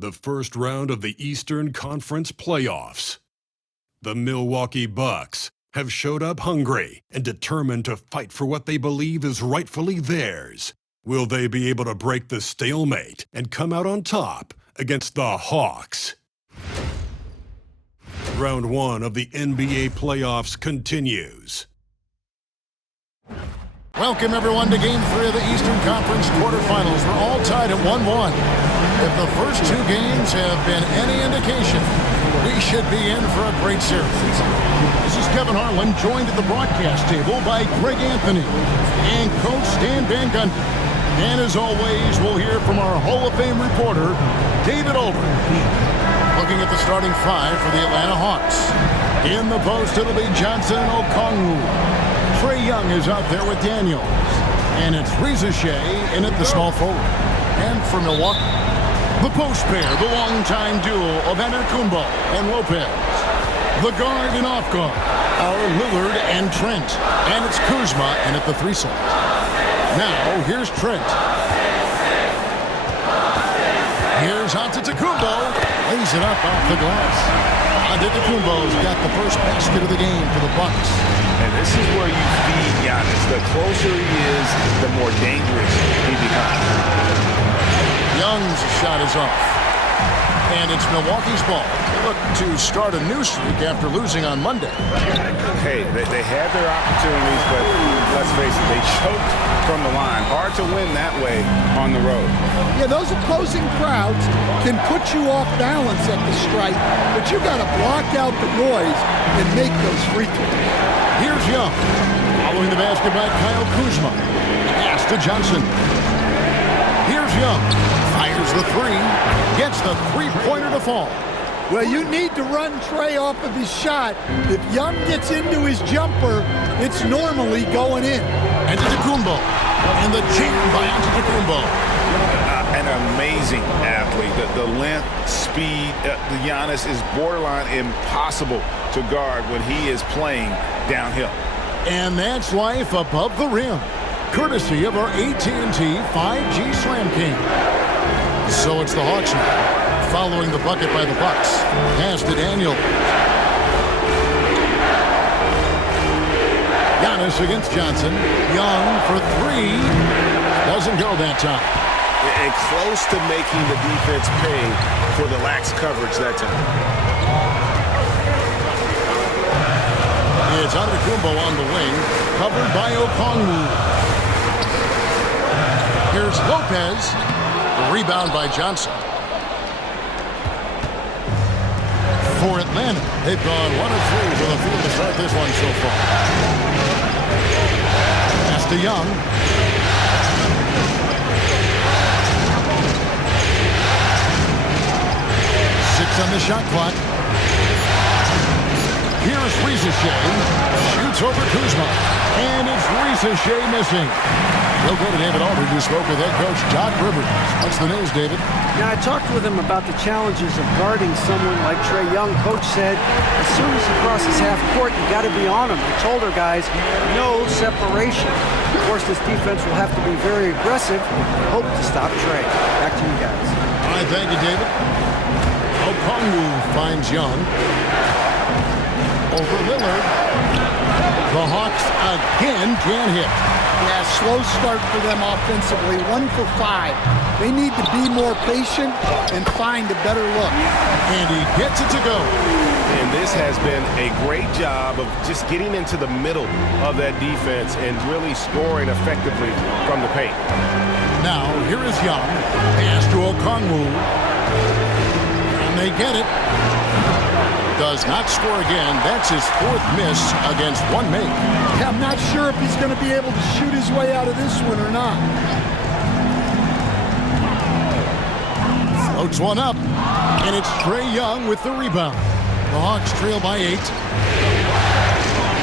the first round of the Eastern Conference playoffs. The Milwaukee Bucks have showed up hungry and determined to fight for what they believe is rightfully theirs. Will they be able to break the stalemate and come out on top against the Hawks? Round 1 of the NBA playoffs continues. Welcome, everyone, to Game 3 of the Eastern Conference quarterfinals. We're all tied at 1-1. If the first two games have been any indication, we should be in for a great series. This is Kevin Harlan, joined at the broadcast table by Greg Anthony and Coach Stan Van Gundy. And as always, we'll hear from our Hall of Fame reporter, David Aldridge. Looking at the starting five for the Atlanta Hawks. In the post, it'll be Johnson and Okongwu. Trae Young is out there with Daniels. And it's Reza Shea in at the small forward. And for Milwaukee, the post pair, the longtime duo of Antetokounmpo and Lopez. The guard and off guard are Lillard and Trent. And it's Kuzma in at the 3 slot. Now, here's Trent. Here's Antetokounmpo. Lays it up off the glass. Antetokounmpo's got the first basket of the game for the Bucks. And this is where you feed Giannis. The closer he is, the more dangerous he becomes. Young's shot is off. And it's Milwaukee's ball. They look to start a new streak after losing on Monday. Hey, they had their opportunities, but let's face it, they choked from the line. Hard to win that way on the road. Yeah, those opposing crowds can put you off balance at the stripe, but you got to block out the noise and make those free throws. Here's Young. Following the basket by Kyle Kuzma. Pass to Johnson. Here's Young. Fires the three. Gets the three-pointer to fall. Well, you need to run Trae off of his shot. If Young gets into his jumper, it's normally going in. Antetokounmpo. And the jam by Antetokounmpo. An amazing athlete. The length, speed, the Giannis is borderline impossible to guard when he is playing downhill. And that's life above the rim, courtesy of our AT&T 5G Slam King. So it's the Hawks now, following the bucket by the Bucks. Pass to Daniel. Giannis against Johnson. Young for three. Doesn't go that time. And close to making the defense pay for the lax coverage that time. It's Antetokounmpo on the wing, covered by Okongwu. Here's Lopez. The rebound by Johnson. For Atlanta, they've gone 1 of 3 for the field to start this one so far. Pass to Young. On the shot clock. Here's Reza Shea. Shoots over Kuzma. And it's Reza Shea missing. We'll go to David Aldridge, who spoke with head coach Doc Rivers. What's the news, David? Now, I talked with him about the challenges of guarding someone like Trae Young. Coach said, as soon as he crosses half court, you got to be on him. I told our guys, no separation. Of course, this defense will have to be very aggressive. Hope to stop Trae. Back to you guys. All right, thank you, David. Okongwu finds Young. Over Lillard. The Hawks again can't hit. Yeah, slow start for them offensively. 1 for 5. They need to be more patient and find a better look. And he gets it to go. And this has been a great job of just getting into the middle of that defense and really scoring effectively from the paint. Now, here is Young. Pass to Okongwu. They get it. Does not score again. That's his 4th miss against one make. Yeah, I'm not sure if he's going to be able to shoot his way out of this one or not. Floats one up. And it's Trae Young with the rebound. The Hawks trail by 8.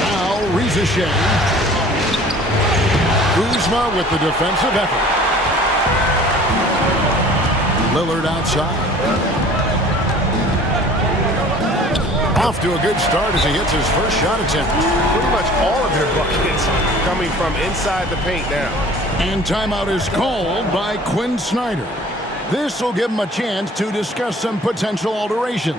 Now Reza Shea. Kuzma with the defensive effort. Lillard outside. Off to a good start as he hits his first shot attempt. Pretty much all of their buckets coming from inside the paint now. And timeout is called by Quinn Snyder. This will give them a chance to discuss some potential alterations.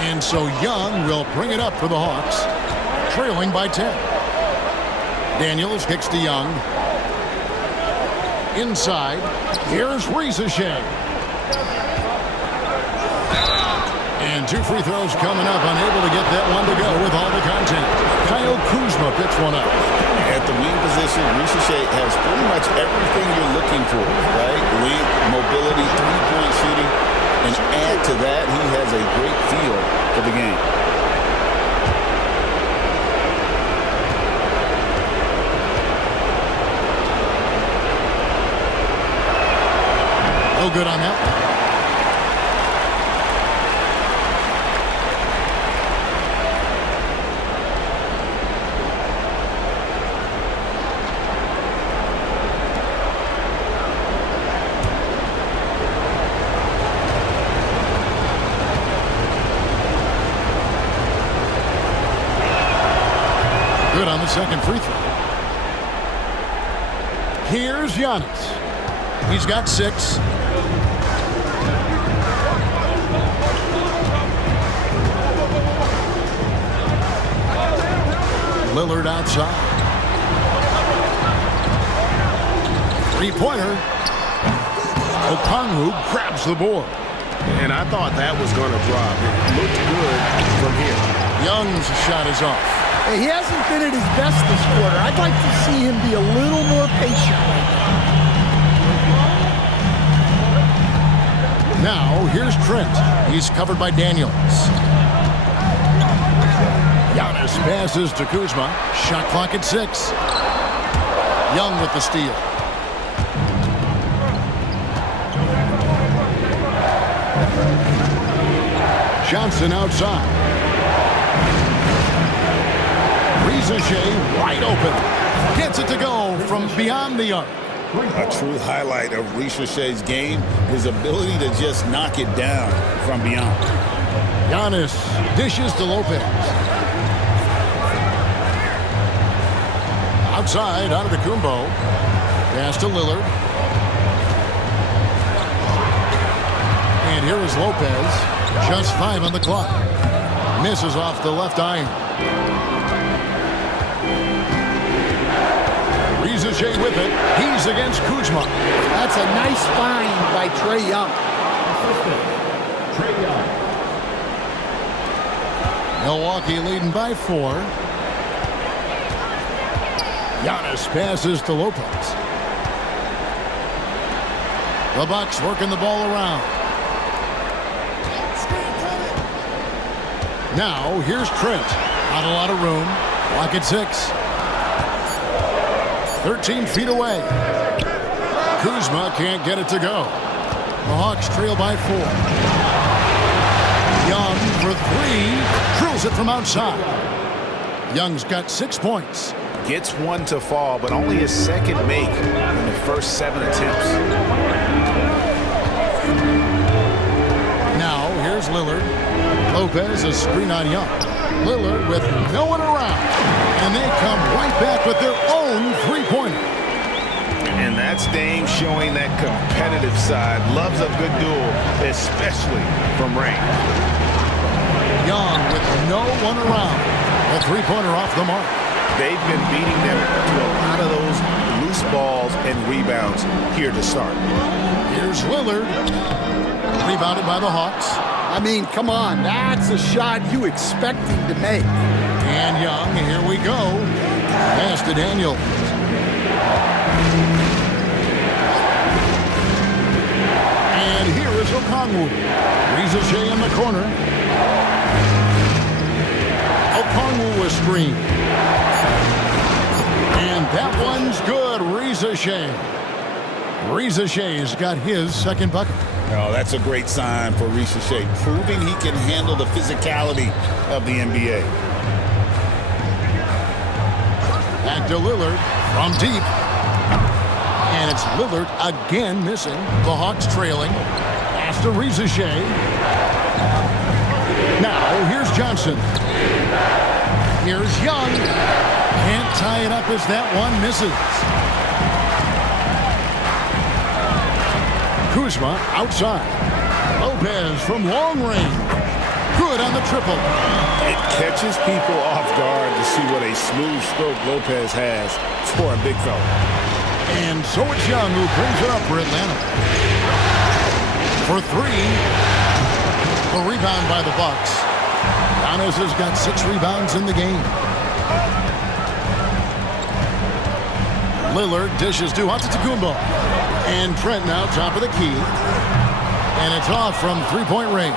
And so Young will bring it up for the Hawks, trailing by 10. Daniels kicks to Young. Inside, here's Risacher. And 2 free throws coming up, unable to get that one to go with all the content. Kyle Kuzma picks one up. At the wing position, Risacher has pretty much everything you're looking for, right? Length, mobility, three-point shooting. And add to that, he has a great feel for the game. No good on that one. Good on the second free throw. Here's Giannis. He's got 6. Lillard outside. Three-pointer. Okongwu grabs the board. And I thought that was going to drop. It looked good from here. Young's shot is off. He hasn't been at his best this quarter. I'd like to see him be a little more patient right now. Now, here's Trent. He's covered by Daniels. Giannis passes to Kuzma. Shot clock at 6. Young with the steal. Johnson outside. Risacher wide open. Gets it to go from beyond the arc. A true highlight of Risacher's game, his ability to just knock it down from beyond. Giannis dishes to Lopez. Outside, Antetokounmpo. Pass to Lillard. And here is Lopez. Just 5 on the clock. Misses off the left iron. Risacher with it. He's against Kuzma. That's a nice find by Trae Young. Milwaukee leading by 4. Giannis passes to Lopez. The Bucks working the ball around. Now, here's Trent. Not a lot of room. Clock at 6. 13 feet away. Kuzma can't get it to go. The Hawks trail by 4. for three. Drills it from outside. Young's got 6 points. Gets one to fall, but only his second make in the first 7 attempts. Now, here's Lillard. Lopez a screen on Young. Lillard with no one around. And they come right back with their own three-pointer. And that's Dame showing that competitive side. Loves a good duel, especially from range. Young with no one around. A three-pointer off the mark. They've been beating them to a lot of those loose balls and rebounds here to start. Here's Lillard. Rebounded by the Hawks. I mean, come on. That's a shot you expect him to make. And Young, here we go. Pass to Daniel. And here is Okongwu. Reza Shea in the corner. Okongwu was screened. And that one's good. Reza Shea. Reza Shea's got his second bucket. Oh, that's a great sign for Reza Shea, proving he can handle the physicality of the NBA. Back to Lillard from deep. And it's Lillard again missing. The Hawks trailing. Pass to Reza Shea. Now, here's Johnson. Here's Young. Can't tie it up as that one misses. Kuzma outside. Lopez from long range. Good on the triple. It catches people off guard to see what a smooth stroke Lopez has for a big fella. And so it's Young who brings it up for Atlanta. For three. The rebound by the Bucks. Giannis has got 6 rebounds in the game. Lillard dishes to Antetokounmpo. And Trent now top of the key. And it's off from three-point range.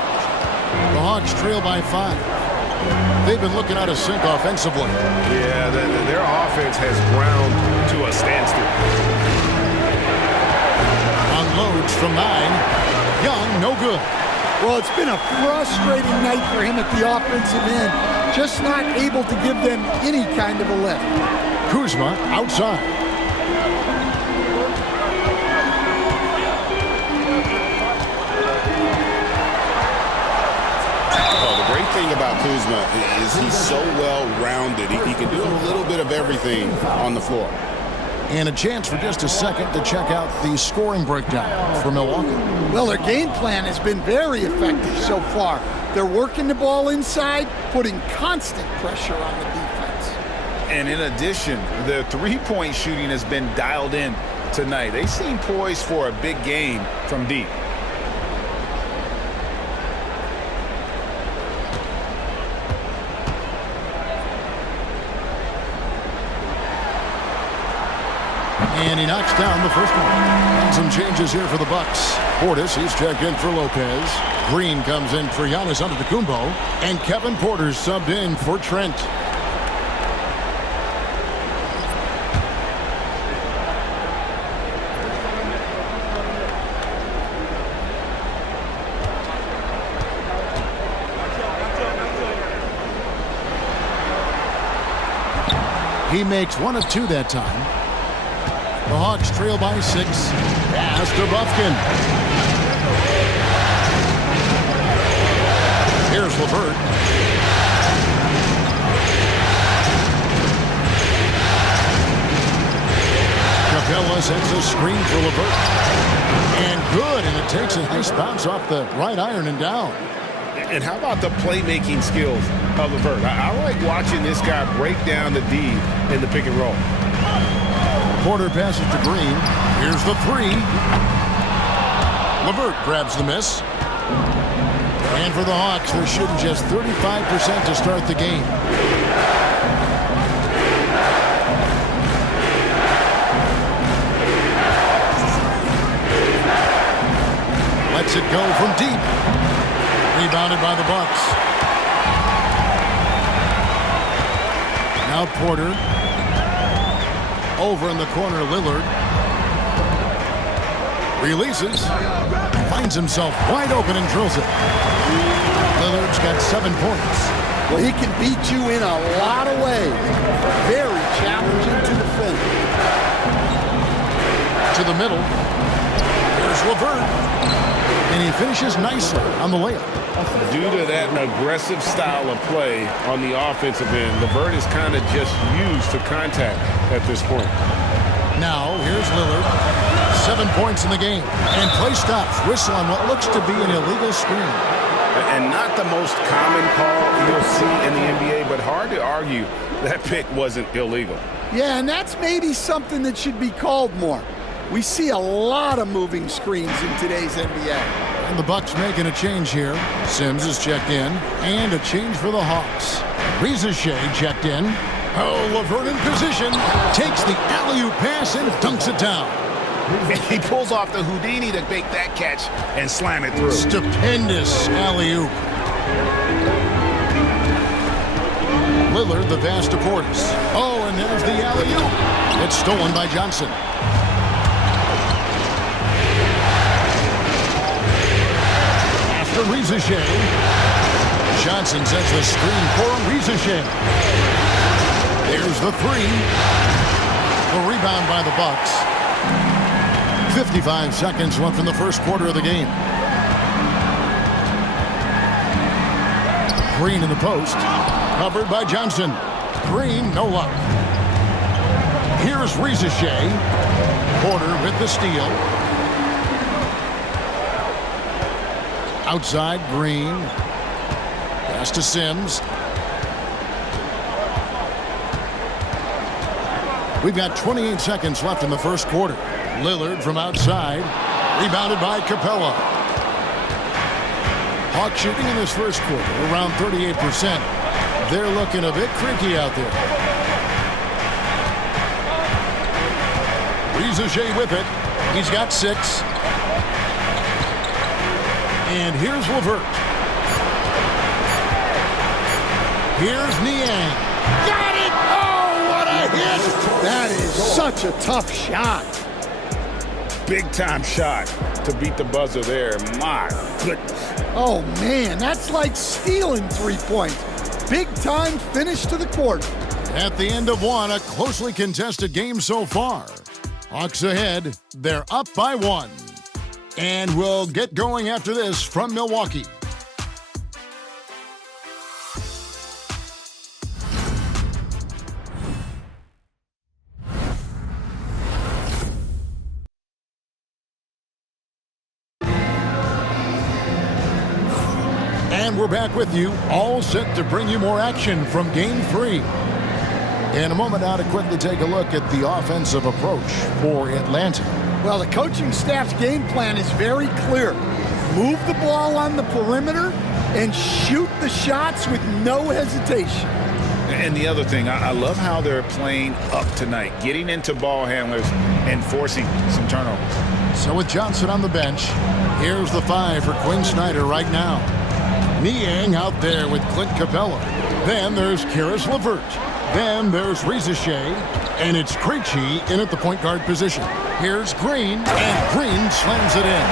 The Hawks trail by 5. They've been looking out of sync offensively. Yeah, their offense has ground to a standstill. Unloads from 9. Young, no good. Well, it's been a frustrating night for him at the offensive end. Just not able to give them any kind of a lift. Kuzma outside. Thing about Kuzma is he's so well-rounded. He can do a little bit of everything on the floor. And a chance for just a second to check out the scoring breakdown for Milwaukee. Well, their game plan has been very effective so far. They're working the ball inside, putting constant pressure on the defense. And in addition, the three-point shooting has been dialed in tonight. They seem poised for a big game from deep. And he knocks down the first one. And some changes here for the Bucks. Portis, he's checked in for Lopez. Green comes in for Giannis Antetokounmpo. And Kevin Porter's subbed in for Trent. He makes 1 of 2 that time. The Hawks trail by 6. Pass to Buffkin. Here's LeVert. Capella sends a screen for LeVert. And good, and it takes a nice bounce off the right iron and down. And how about the playmaking skills of LeVert? I like watching this guy break down the D in the pick and roll. Porter passes to Green. Here's the 3. LeVert grabs the miss. And for the Hawks, they're shooting just 35% to start the game. Lets it go from deep. Rebounded by the Bucks. Now Porter. Over in the corner, Lillard. Releases. Finds himself wide open and drills it. Lillard's got 7 points. Well, he can beat you in a lot of ways. Very challenging to defend. To the middle. Here's LeVert. And he finishes nicely on the layup. Due to that aggressive style of play on the offensive end, LeVert is kind of just used to contact at this point. Now, here's Lillard. 7 points in the game. And play stops. Whistle on what looks to be an illegal screen. And not the most common call you'll see in the NBA, but hard to argue that pick wasn't illegal. Yeah, and that's maybe something that should be called more. We see a lot of moving screens in today's NBA. And the Bucks making a change here. Sims is checked in. And a change for the Hawks. Risacher checked in. Oh, LeVert in position. Takes the alley-oop pass and dunks it down. He pulls off the Houdini to make that catch and slam it through. Stupendous alley-oop. Lillard, the pass to Portis. Oh, and there's the alley-oop. It's stolen by Johnson. After Risacher. Johnson sets the screen for Risacher. There's the 3. A rebound by the Bucks. 55 seconds left in the first quarter of the game. Green in the post. Covered by Johnson. Green, no luck. Here's Risacher. Porter with the steal. Outside, Green. Pass to Sims. We've got 28 seconds left in the first quarter. Lillard from outside. Rebounded by Capella. Hawks shooting in this first quarter around 38%. They're looking a bit creaky out there. Risacher with it. He's got 6. And here's LeVert. Here's Niang. Got it! Oh, what a hit! That is such a tough shot. Big-time shot to beat the buzzer there. My goodness. Oh, man, that's like stealing 3 points. Big-time finish to the quarter. At the end of one, a closely contested game so far. Hawks ahead. They're up by 1. And we'll get going after this from Milwaukee. And we're back with you, all set to bring you more action from Game 3. In a moment now to quickly take a look at the offensive approach for Atlanta. Well, the coaching staff's game plan is very clear. Move the ball on the perimeter and shoot the shots with no hesitation. And the other thing, I love how they're playing up tonight, getting into ball handlers and forcing some turnovers. So with Johnson on the bench, here's the 5 for Quinn Snyder right now. Niang out there with Clint Capella. Then there's Caris LeVert. Then there's Risacher. And it's Krejci in at the point guard position. Here's Green, and Green slams it in.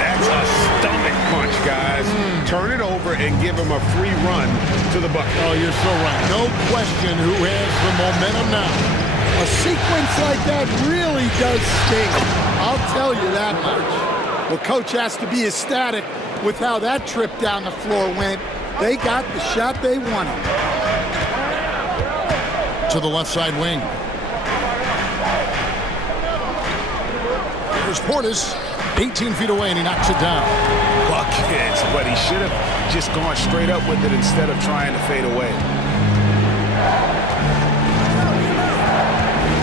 That's a stomach punch, guys. Turn it over and give him a free run to the bucket. Oh, you're so right. No question who has the momentum now. A sequence like that really does sting. I'll tell you that much. Well, coach has to be ecstatic with how that trip down the floor went. They got the shot they wanted. To the left side wing. Here's Portis, 18 feet away, and he knocks it down. Buckets, but he should have just gone straight up with it instead of trying to fade away.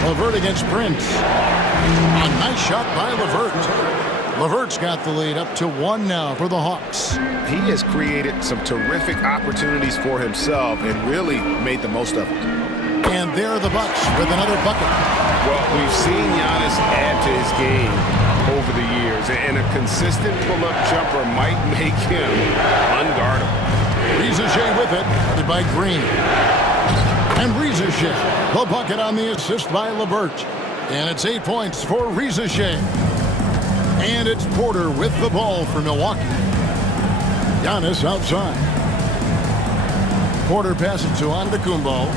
LeVert against Prince. A nice shot by LeVert. LeVert's got the lead up to 1 now for the Hawks. He has created some terrific opportunities for himself and really made the most of it. And there are the Bucks with another bucket. Well, we've seen Giannis add to his game over the years, and a consistent pull-up jumper might make him unguardable. Risacher with it, guarded by Green. And Risacher, the bucket on the assist by LeVert. And it's 8 points for Risacher. And it's Porter with the ball for Milwaukee. Giannis outside. Porter passes to Antetokounmpo.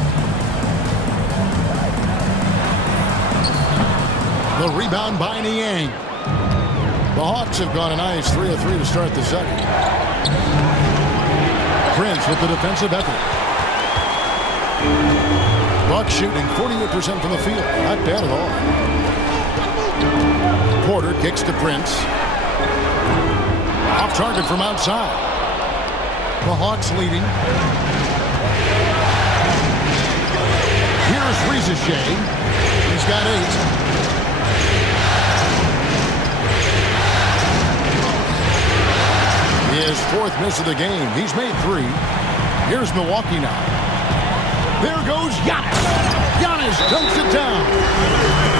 The rebound by Niang. The Hawks have gone a nice 3 of 3 to start the second. Prince with the defensive effort. Bucks shooting 48% from the field. Not bad at all. Porter kicks to Prince. Off target from outside. The Hawks leading. Here's Rizachet. He's got 8. His 4th miss of the game. He's made 3. Here's Milwaukee now. There goes Giannis. Giannis dunks it down.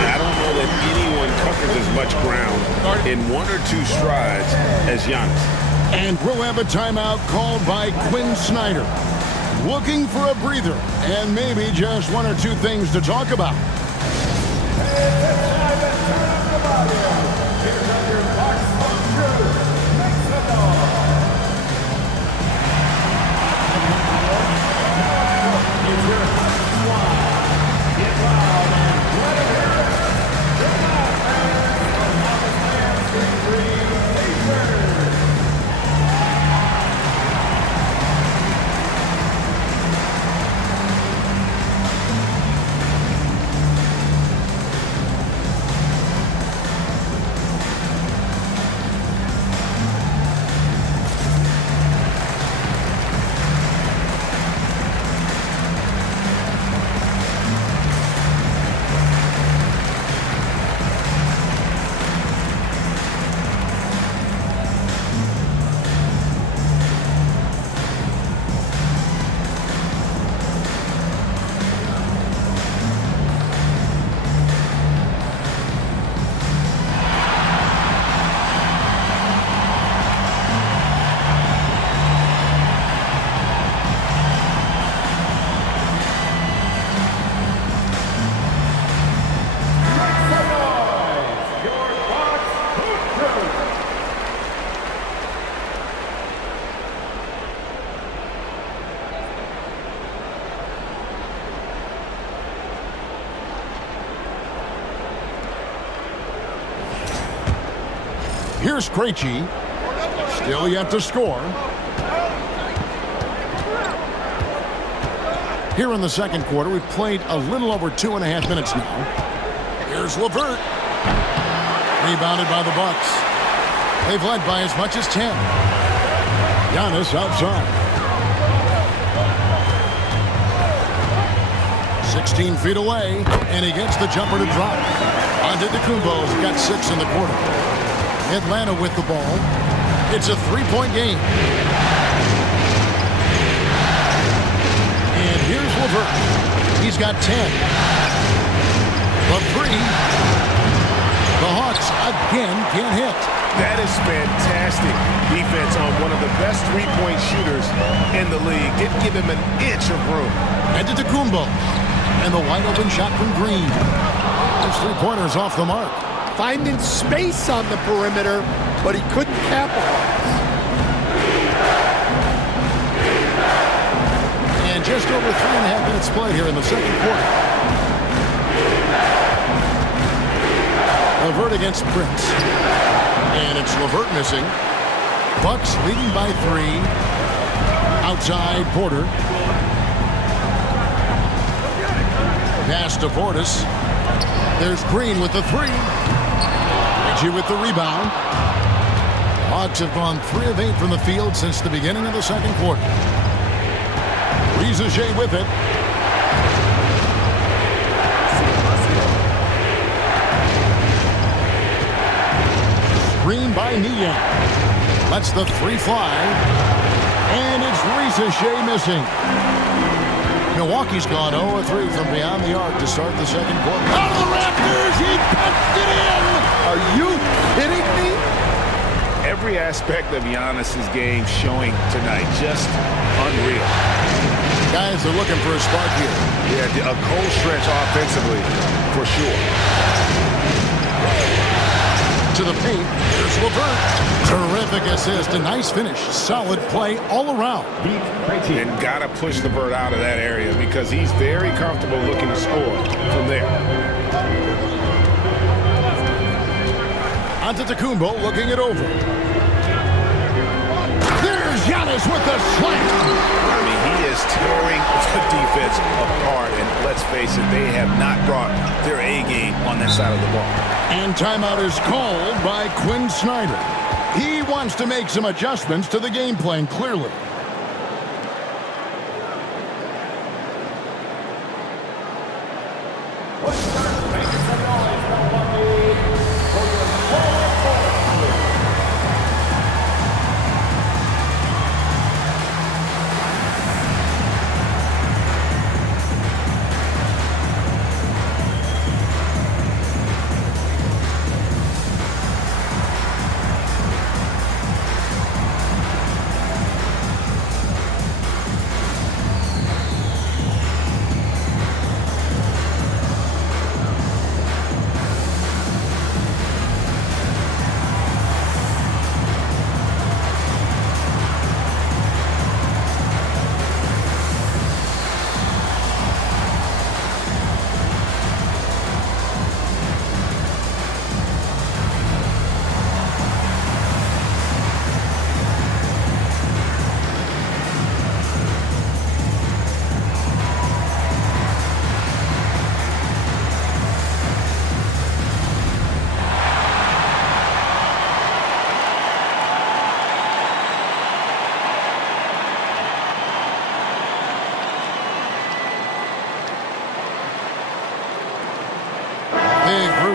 I don't know that anyone covers as much ground in 1 or 2 strides as Giannis. And we'll have a timeout called by Quinn Snyder. Looking for a breather and maybe just 1 or 2 things to talk about. Here's Krejci. Still yet to score. Here in the second quarter, we've played a little over 2.5 minutes now. Here's LeVert. Rebounded by the Bucks. They've led by as much as 10. Giannis outside. 16 feet away, and he gets the jumper to drop. Antetokounmpo's got 6 in the quarter. Atlanta with the ball. It's a 3-point game. And here's LeVert. He's got 10. The 3. The Hawks again can't hit. That is fantastic defense on one of the best 3-point shooters in the league. Didn't give him an inch of room. Antetokounmpo. And the wide open shot from Green. His 3-pointers off the mark. Finding space on the perimeter, but he couldn't capitalize. And just over 3.5 minutes played here in the second quarter. LeVert against Prince. And it's LeVert missing. Bucks leading by 3. Outside Porter. Pass to Portis. There's Green with the 3. Reggie with the rebound. Hawks have gone 3 of 8 from the field since the beginning of the second quarter. Rizachet with it. Screen by Niang. Lets the 3 fly. And it's Rizachet missing. Milwaukee's gone 0-3 from beyond the arc to start the second quarter. Out of the rafters, he punched it in! Are you kidding me? Every aspect of Giannis's game showing tonight, just unreal. Guys are looking for a spark here. Yeah, a cold stretch offensively, for sure. To the paint. Here's LeVert. Terrific assist. A nice finish. Solid play all around. And got to push LeVert out of that area because he's very comfortable looking to score from there. Antetokounmpo looking it over. There's Giannis with the slam. I mean, he is tearing the defense apart. And let's face it, they have not brought their A game on that side of the ball. And timeout is called by Quinn Snyder. He wants to make some adjustments to the game plan, clearly.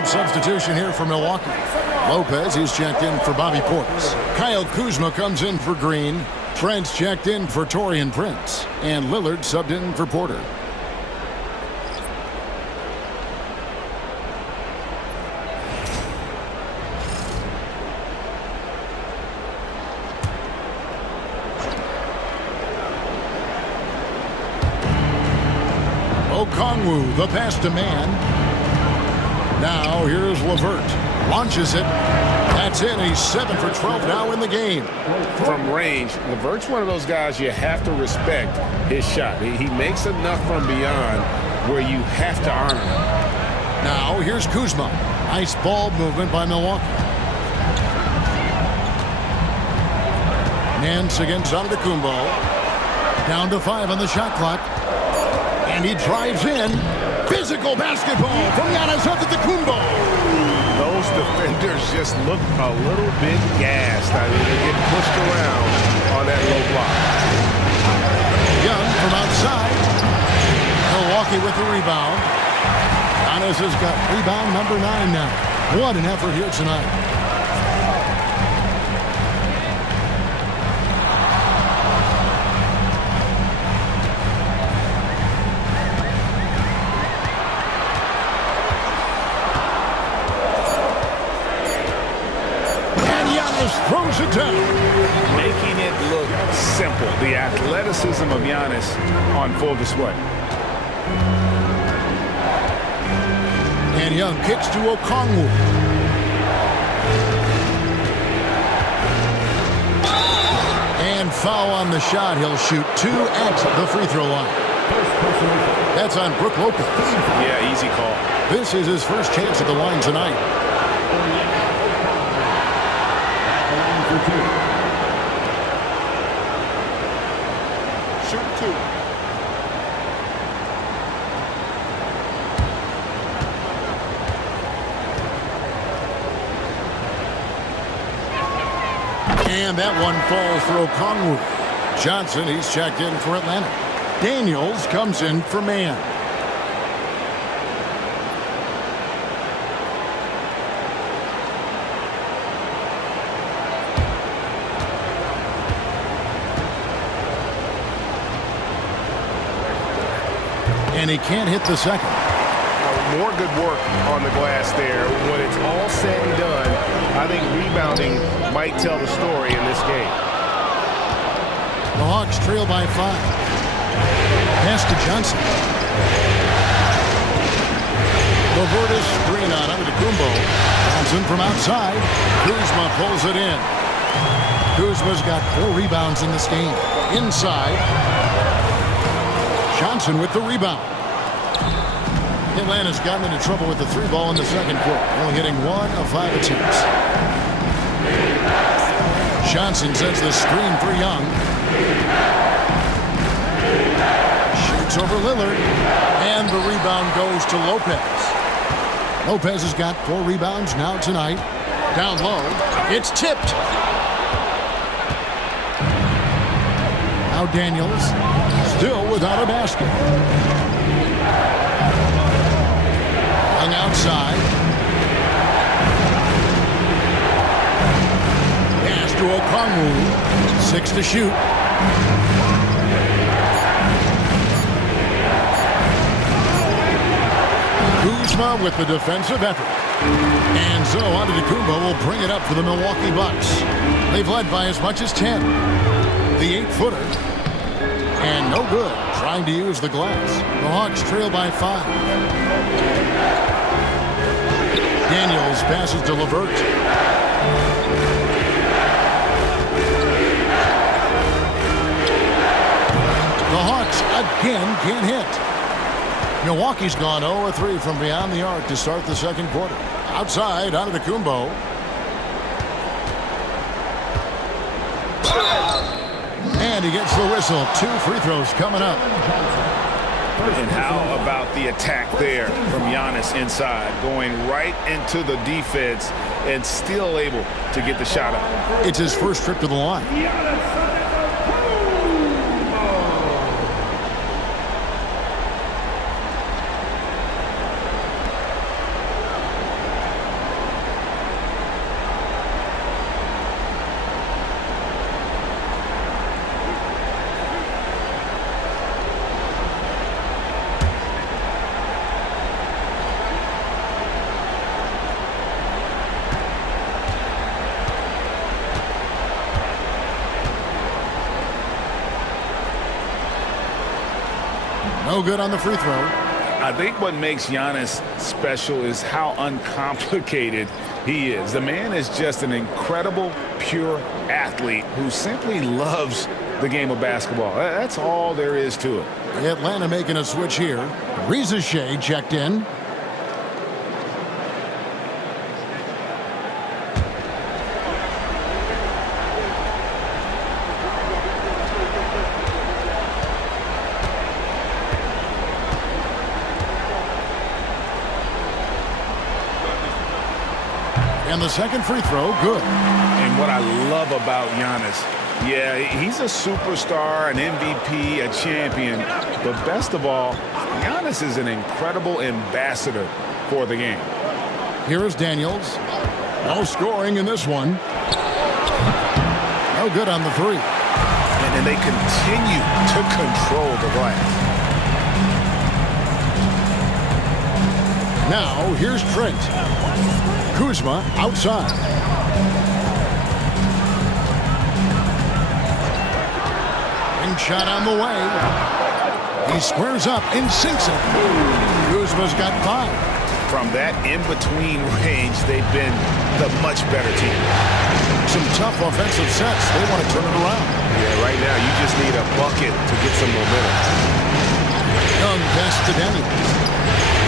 Substitution here for Milwaukee. Lopez, he's checked in for Bobby Portis. Kyle Kuzma comes in for Green. Trent's checked in for Taurean Prince. And Lillard subbed in for Porter. Okongwu, the pass to man. Now, here's LeVert. Launches it. That's it. He's 7 for 12 now in the game. From range, LeVert's one of those guys you have to respect his shot. He makes enough from beyond where you have to honor him. Now, here's Kuzma. Nice ball movement by Milwaukee. Nance against Antetokounmpo. Down to 5 on the shot clock. And he drives in. Physical basketball from Giannis Antetokounmpo. Those defenders just look a little bit gassed. I mean, they get pushed around on that low block. Young from outside. Milwaukee with the rebound. Giannis has got rebound number 9 now. What an effort here tonight. Throws it down. Making it look simple. The athleticism of Giannis on full display. And Young kicks to Okongwu. And foul on the shot. He'll shoot 2 at the free throw line. That's on Brook Lopez. Yeah, easy call. This is his first chance at the line tonight. Shoot 2. And that one falls for Okongwu. Johnson, he's checked in for Atlanta. Daniels comes in for Mann. And he can't hit the second. More good work on the glass there. When it's all said and done, I think rebounding might tell the story in this game. The Hawks trail by 5. Pass to Johnson. Lavertis screen on Antetokounmpo. Johnson from outside. Kuzma pulls it in. Kuzma's got 4 rebounds in this game. Inside. Johnson with the rebound. Atlanta's gotten into trouble with the 3 ball in the second quarter, only hitting 1 of 5 attempts. Johnson sends the screen for Young. Shoots over Lillard. And the rebound goes to Lopez. Lopez has got 4 rebounds now tonight. Down low. It's tipped. Now Daniels still without a basket. Young outside. Pass to Okongwu. 6 to shoot. Kuzma with the defensive effort. And so Antetokounmpo will bring it up for the Milwaukee Bucks. They've led by as much as 10. The 8-footer. And no good. Trying to use the glass. The Hawks trail by 5. Daniels passes to LeVert. The Hawks again can't hit. Milwaukee's gone 0-3 from beyond the arc to start the second quarter. Outside, Antetokounmpo. And he gets the whistle. 2 free throws coming up. And how about the attack there from Giannis inside, going right into the defense and still able to get the shot up. It's his first trip to the line. No good on the free throw. I think what makes Giannis special is how uncomplicated he is. The man is just an incredible, pure athlete who simply loves the game of basketball. That's all there is to it. Atlanta making a switch here. Reza Shea checked in. And the second free throw, good. And what I love about Giannis, yeah, he's a superstar, an MVP, a champion. But best of all, Giannis is an incredible ambassador for the game. Here is Daniels. No scoring in this one. No good on the 3. And they continue to control the glass. Now, here's Trent. Kuzma outside. Ring shot on the way. He squares up and sinks it. Kuzma's got 5. From that in-between range, they've been the much better team. Some tough offensive sets. They want to turn it around. Yeah, right now you just need a bucket to get some momentum. Young pass to Daniels.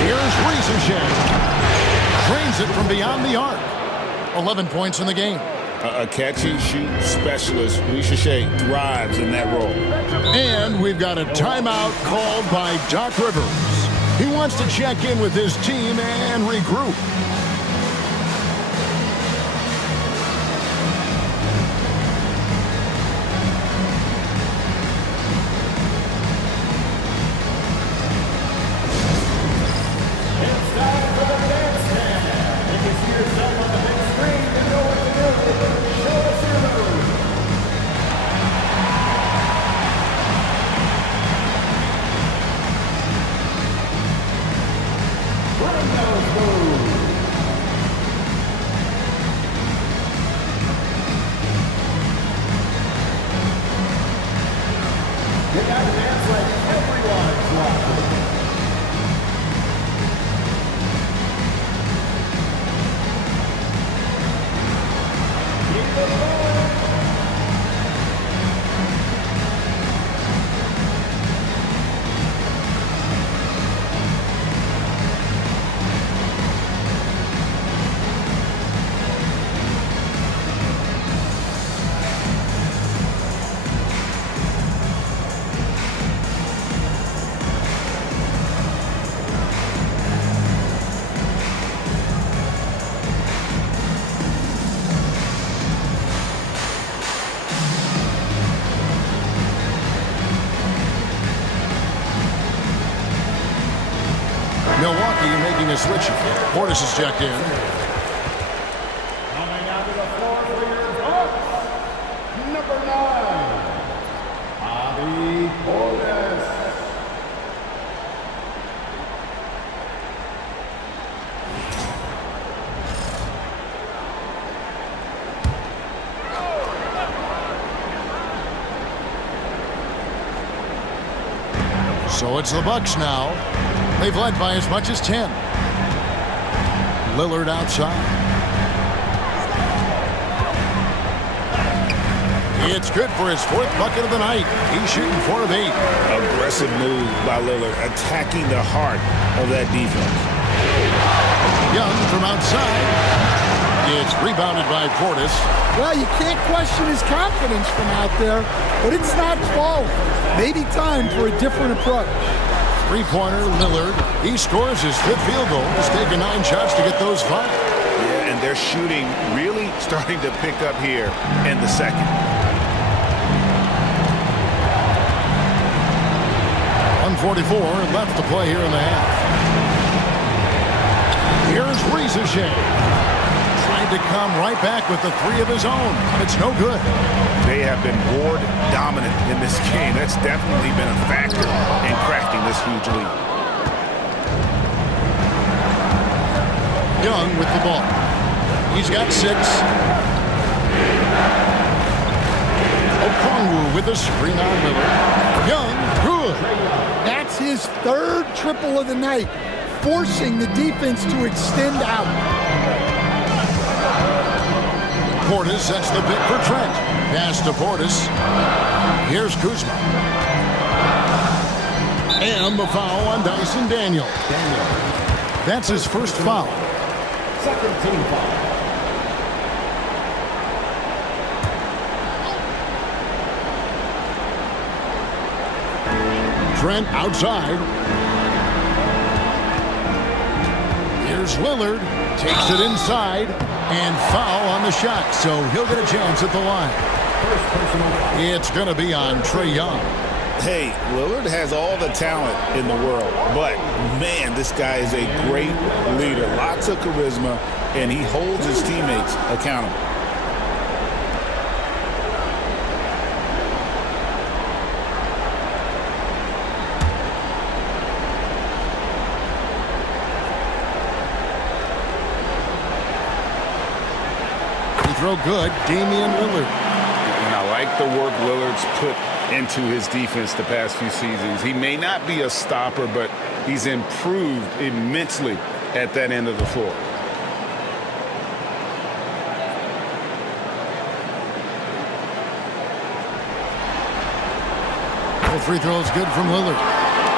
Here's Reza Shea. Trains it from beyond the arc. 11 points in the game. A catch-and-shoot specialist. Reza Shea thrives in that role. And we've got a timeout called by Doc Rivers. He wants to check in with his team and regroup. Milwaukee making a switch. Portis is checked in. Coming out to the floor for your Bucks, number 9, Bobby Portis. So it's the Bucks now. They've led by as much as 10. Lillard outside. It's good for his 4th bucket of the night. He's shooting 4 of 8. Aggressive move by Lillard, attacking the heart of that defense. Young from outside. It's rebounded by Portis. Well, you can't question his confidence from out there, but it's not falling. Maybe time for a different approach. Three-pointer, Lillard. He scores his 5th field goal. He's taken 9 shots to get those 5. Yeah, and their shooting really starting to pick up here in the second. 1:44 left to play here in the half. Here's Rizachet. Tried to come right back with the 3 of his own. It's no good. They have been board dominant in this game. That's definitely been a factor in crafting this huge lead. Young with the ball. He's got 6. Okongwu with a screen on Lillard. Young, good. That's his 3rd triple of the night, forcing the defense to extend out. Portis sets the pick for Trent. Pass to Portis. Here's Kuzma. And the foul on Dyson Daniel. That's his 1st foul. 2nd team foul. Trent outside. Here's Lillard. Takes it inside. And foul on the shot. So he'll get a chance at the line. It's going to be on Trae Young. Hey, Lillard has all the talent in the world, but man, this guy is a great leader. Lots of charisma, and he holds his teammates accountable. Throw good, Damian Lillard. And I like the work Lillard's put into his defense the past few seasons. He may not be a stopper, but he's improved immensely at that end of the floor. The free throw is good from Lillard.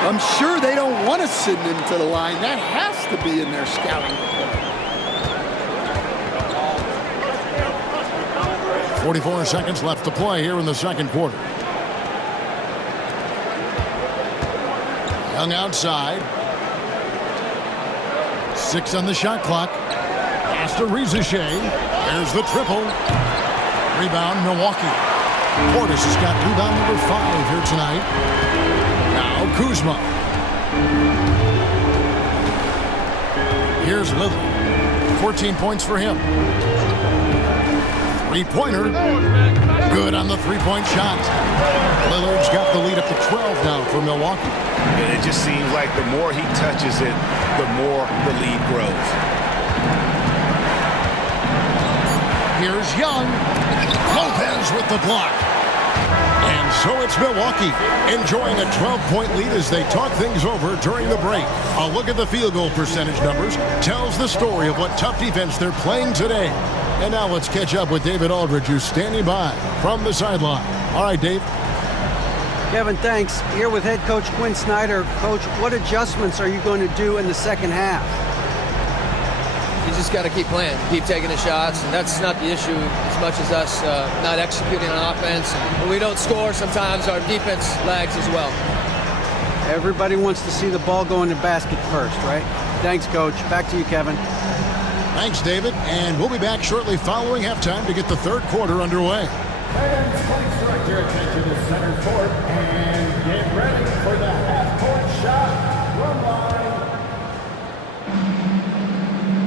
I'm sure they don't want to send him to the line. That has to be in their scouting report. 44 seconds left to play here in the 2nd quarter. Young outside. 6 on the shot clock. Pass to Rizachet. There's the triple. Rebound, Milwaukee. Portis has got rebound number 5 here tonight. Now Kuzma. Here's Lillard. 14 points for him. Three-pointer. Good on the three-point shot. Lillard's got the lead up to 12 now for Milwaukee. And it just seems like the more he touches it, the more the lead grows. Here's Young. Lopez with the block. And so it's Milwaukee enjoying a 12-point lead as they talk things over during the break. A look at the field goal percentage numbers tells the story of what tough defense they're playing today. And now let's catch up with David Aldridge, who's standing by from the sideline. All right, Dave. Kevin, thanks. Here with head coach Quinn Snyder. Coach, what adjustments are you going to do in the second half? You just got to keep playing, keep taking the shots, and that's not the issue as much as us not executing on offense. When we don't score, sometimes our defense lags as well. Everybody wants to see the ball go in the basket first, right? Thanks, Coach. Back to you, Kevin. Thanks, David. And we'll be back shortly following halftime to get the third quarter underway. Fans, please direct your attention to center court and get ready for the half-court shot run line.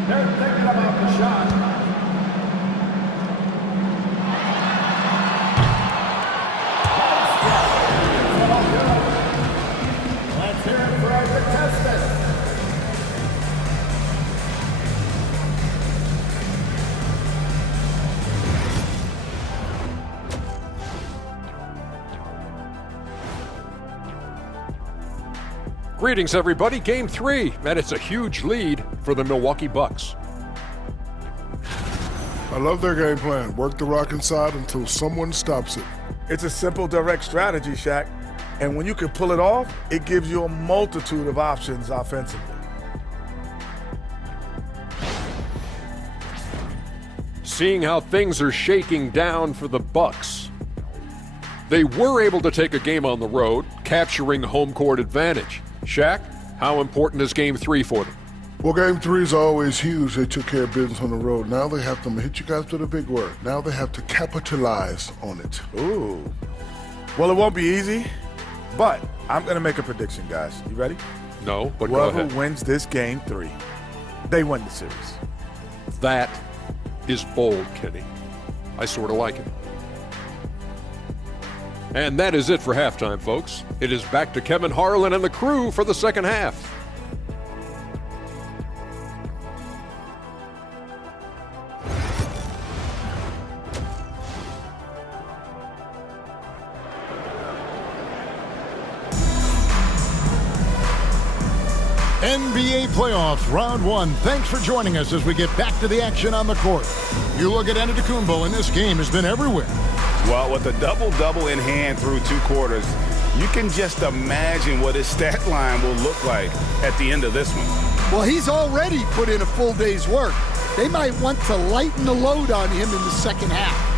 They're thinking about the shot. Let's hear it for our contestant. Greetings, everybody. Game 3, and it's a huge lead for the Milwaukee Bucks. I love their game plan. Work the rock inside until someone stops it. It's a simple, direct strategy, Shaq. And when you can pull it off, it gives you a multitude of options offensively. Seeing how things are shaking down for the Bucks. They were able to take a game on the road, capturing home court advantage. Shaq, how important is Game 3 for them? Well, Game 3 is always huge. They took care of business on the road. Now they have to hit you guys with a big word. Now they have to capitalize on it. Ooh. Well, it won't be easy, but I'm going to make a prediction, guys. You ready? No, but go ahead. Whoever wins this Game 3, they win the series. That is bold, Kenny. I sort of like it. And that is it for halftime, folks. It is back to Kevin Harlan and the crew for the second half. NBA playoffs, round 1. Thanks for joining us as we get back to the action on the court. You look at Antetokounmpo, and this game has been everywhere. Well, with a double-double in hand through 2 quarters, you can just imagine what his stat line will look like at the end of this one. Well, he's already put in a full day's work. They might want to lighten the load on him in the second half.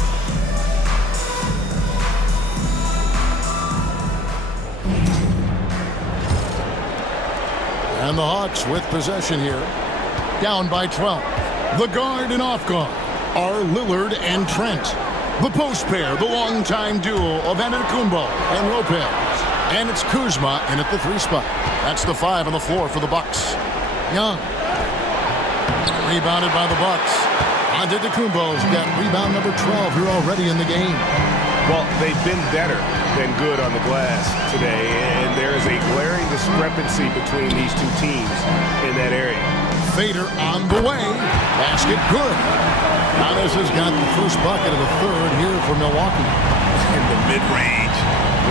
And the Hawks with possession here. Down by 12. The guard and off guard are Lillard and Trent. The post pair, the longtime duo of Antetokounmpo and Lopez. And it's Kuzma in at the 3 spot. That's the 5 on the floor for the Bucks. Young. Rebounded by the Bucks. Antetokounmpo's got rebound number 12 here already in the game. Well, they've been better than good on the glass today, and there is a glaring discrepancy between these two teams in that area. Fader on the way. Basket good. Giannis has got the first bucket of the third here for Milwaukee. In the mid-range,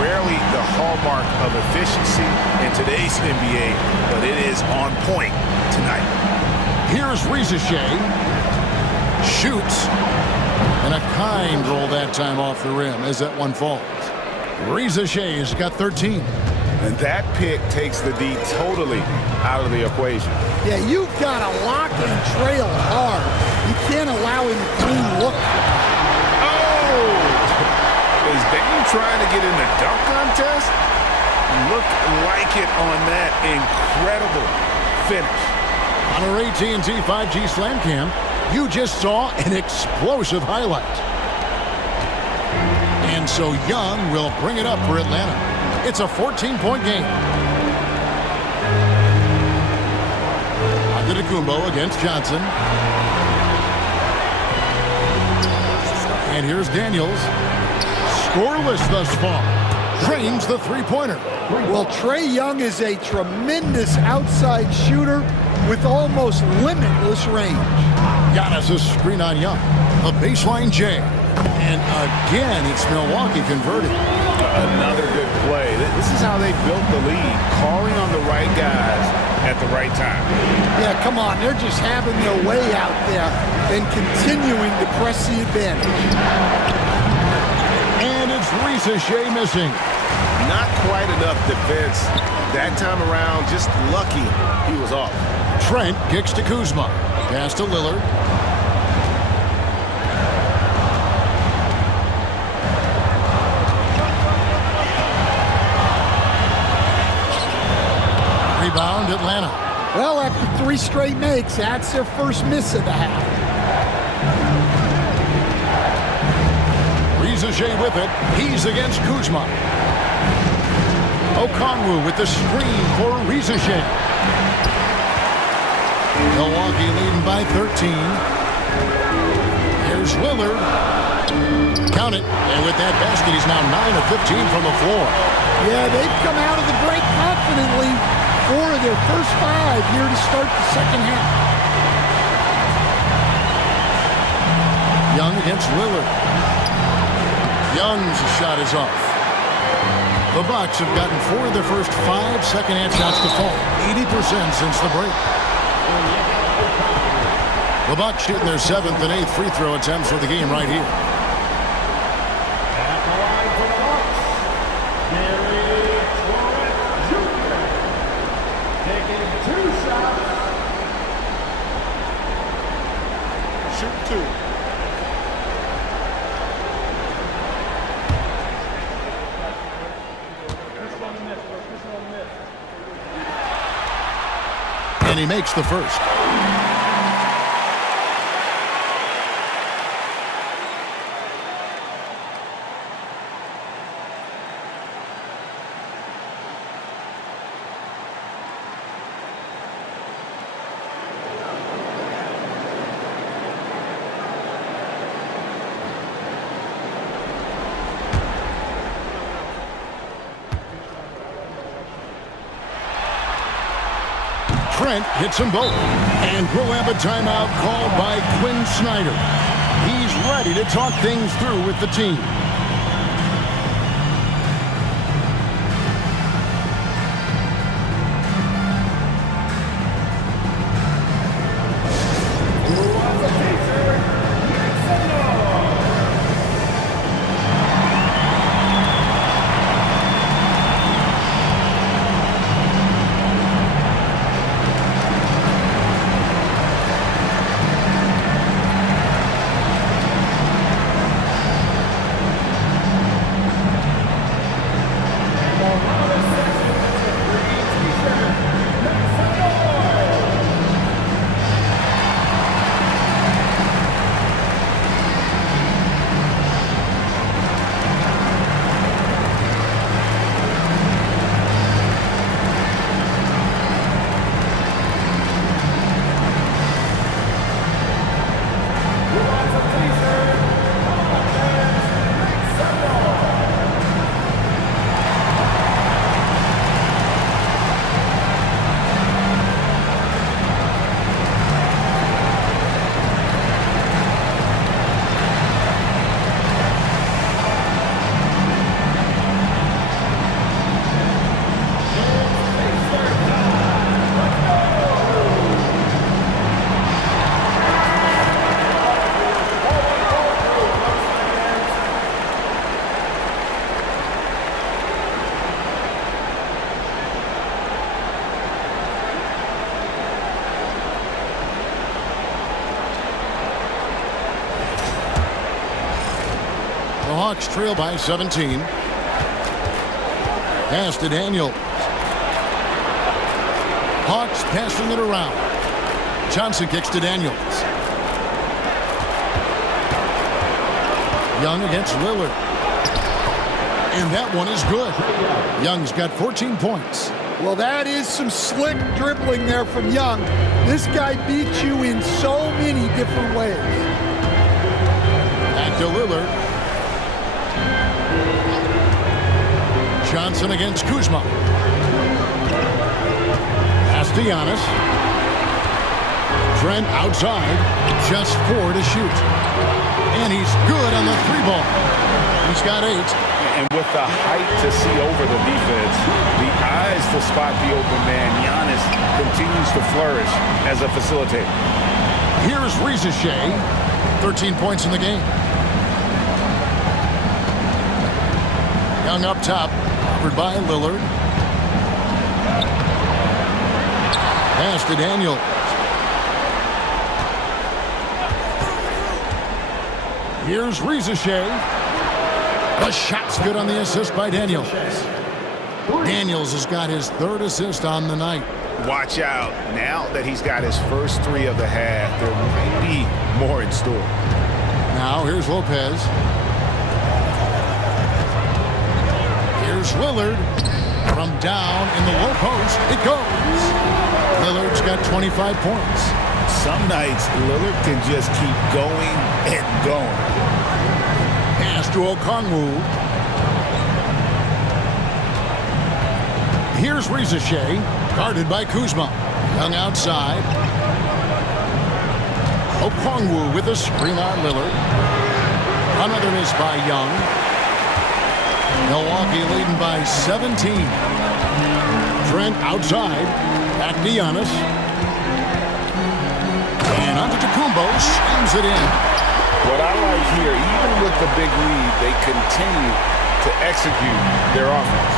rarely the hallmark of efficiency in today's NBA, but it is on point tonight. Here's Risacher. Shoots. And a kind roll that time off the rim as that one falls. Risacher's got 13. And that pick takes the D totally out of the equation. Yeah, you've got to lock and trail hard. You can't allow him to clean look. Oh! Is Dame trying to get in the dunk contest? Looked like it on that incredible finish. On our AT&T 5G Slam Cam, you just saw an explosive highlight. And so Young will bring it up for Atlanta. It's a 14-point game. Antetokounmpo against Johnson. And here's Daniels. Scoreless thus far. Drains the three-pointer. Well, Trae Young is a tremendous outside shooter with almost limitless range. Giannis' screen on Young. A baseline J. And again, it's Milwaukee converted. Another good play. This is how they built the lead, calling on the right guys at the right time. Yeah, come on. They're just having their way out there and continuing to press the advantage. And it's Risacher missing. Not quite enough defense that time around. Just lucky he was off. Trent kicks to Kuzma. Pass to Lillard. Rebound, Atlanta. Well, after 3 straight makes, that's their first miss of the half. Risacher with it. He's against Kuzma. Okongwu with the screen for Risacher. Milwaukee leading by 13. Here's Lillard. Count it. And with that basket, he's now 9 of 15 from the floor. Yeah, they've come out of the break confidently. 4 of their first 5 here to start the second half. Young against Lillard. Young's shot is off. The Bucks have gotten 4 of their first 5 second-hand shots to fall. 80% since the break. The Bucks shooting their 7th and 8th free throw attempts for the game right here. At the line for the Bucks, Gary Trent Jr. taking 2 shots. Shoot 2. And he makes the first. Trent hits them both. And we'll have a timeout called by Quinn Snyder. He's ready to talk things through with the team. Hawks trail by 17. Pass to Daniel. Hawks passing it around. Johnson kicks to Daniels. Young against Lillard. And that one is good. Young's got 14 points. Well, that is some slick dribbling there from Young. This guy beats you in so many different ways. Back to Lillard. Johnson against Kuzma. Pass to Giannis. Trent outside. Just 4 to shoot. And he's good on the 3-ball. He's got 8. And with the height to see over the defense, the eyes to spot the open man, Giannis continues to flourish as a facilitator. Here's Rizachet, 13 points in the game. Young up top, covered by Lillard. Pass to Daniels. Here's Rizachet. The shot's good on the assist by Daniels. Daniels has got his third assist on the night. Watch out. Now that he's got his first three of the half, there may be more in store. Now here's Lopez. Here's Lillard. From down in the low post, it goes. Lillard's got 25 points. Some nights, Lillard can just keep going and going. Pass to Okongwu. Here's Rizachet, guarded by Kuzma. Young outside. Okongwu with a screen on Lillard. Another miss by Young. Milwaukee leading by 17. Trent outside. Back to Giannis. And onto Tacumbo. Slams it in. What I like here, even with the big lead, they continue to execute their offense.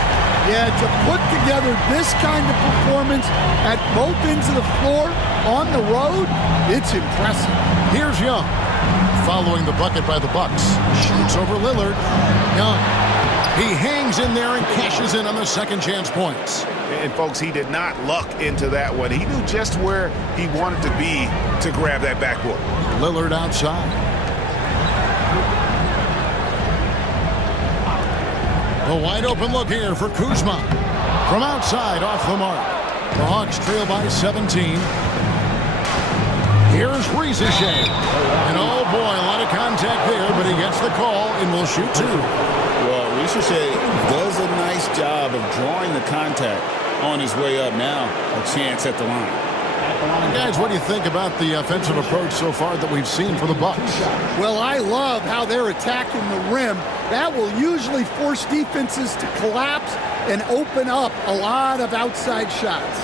Yeah, to put together this kind of performance at both ends of the floor on the road, it's impressive. Here's Young. Following the bucket by the Bucks. Shoots over Lillard. Young. He hangs in there and cashes in on the second chance points. And, folks, he did not luck into that one. He knew just where he wanted to be to grab that backboard. Lillard outside. A wide open look here for Kuzma. From outside, off the mark. The Hawks trail by 17. Here's Rizachet. And oh boy, a lot of contact there, but he gets the call and will shoot two. Well, Rizachet does a nice job of drawing the contact on his way up. Now, a chance at the line. Guys, what do you think about the offensive approach so far that we've seen for the Bucks? Well, I love how they're attacking the rim. That will usually force defenses to collapse and open up a lot of outside shots.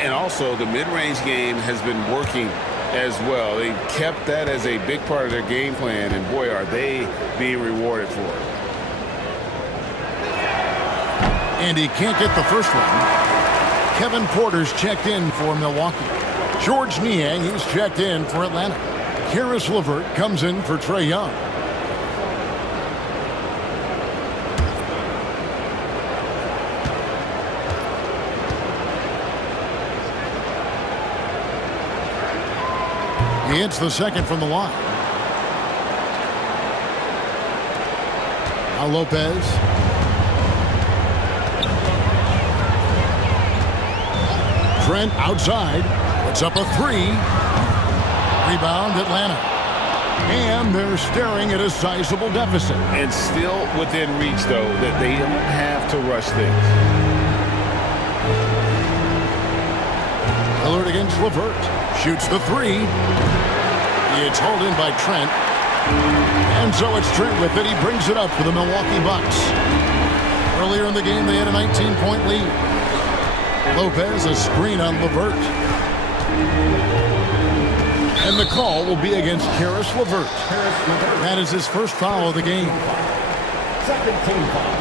And also, the mid-range game has been working as well. They kept that as a big part of their game plan, and boy, are they being rewarded for it. And he can't get the first one. Kevin Porter's checked in for Milwaukee. George Niang, he's checked in for Atlanta. Karis LeVert comes in for Trae Young. He hits the second from the line. Now Lopez. Trent outside. Puts up a three. Rebound Atlanta. And they're staring at a sizable deficit. And still within reach, though, that they don't have to rush things. Lillard against LeVert. Shoots the three. It's hauled in by Trent. And so it's Trent with it. He brings it up for the Milwaukee Bucks. Earlier in the game, they had a 19-point lead. Lopez, a screen on LeVert. And the call will be against Karis LeVert. That is his first foul of the game. Second team foul.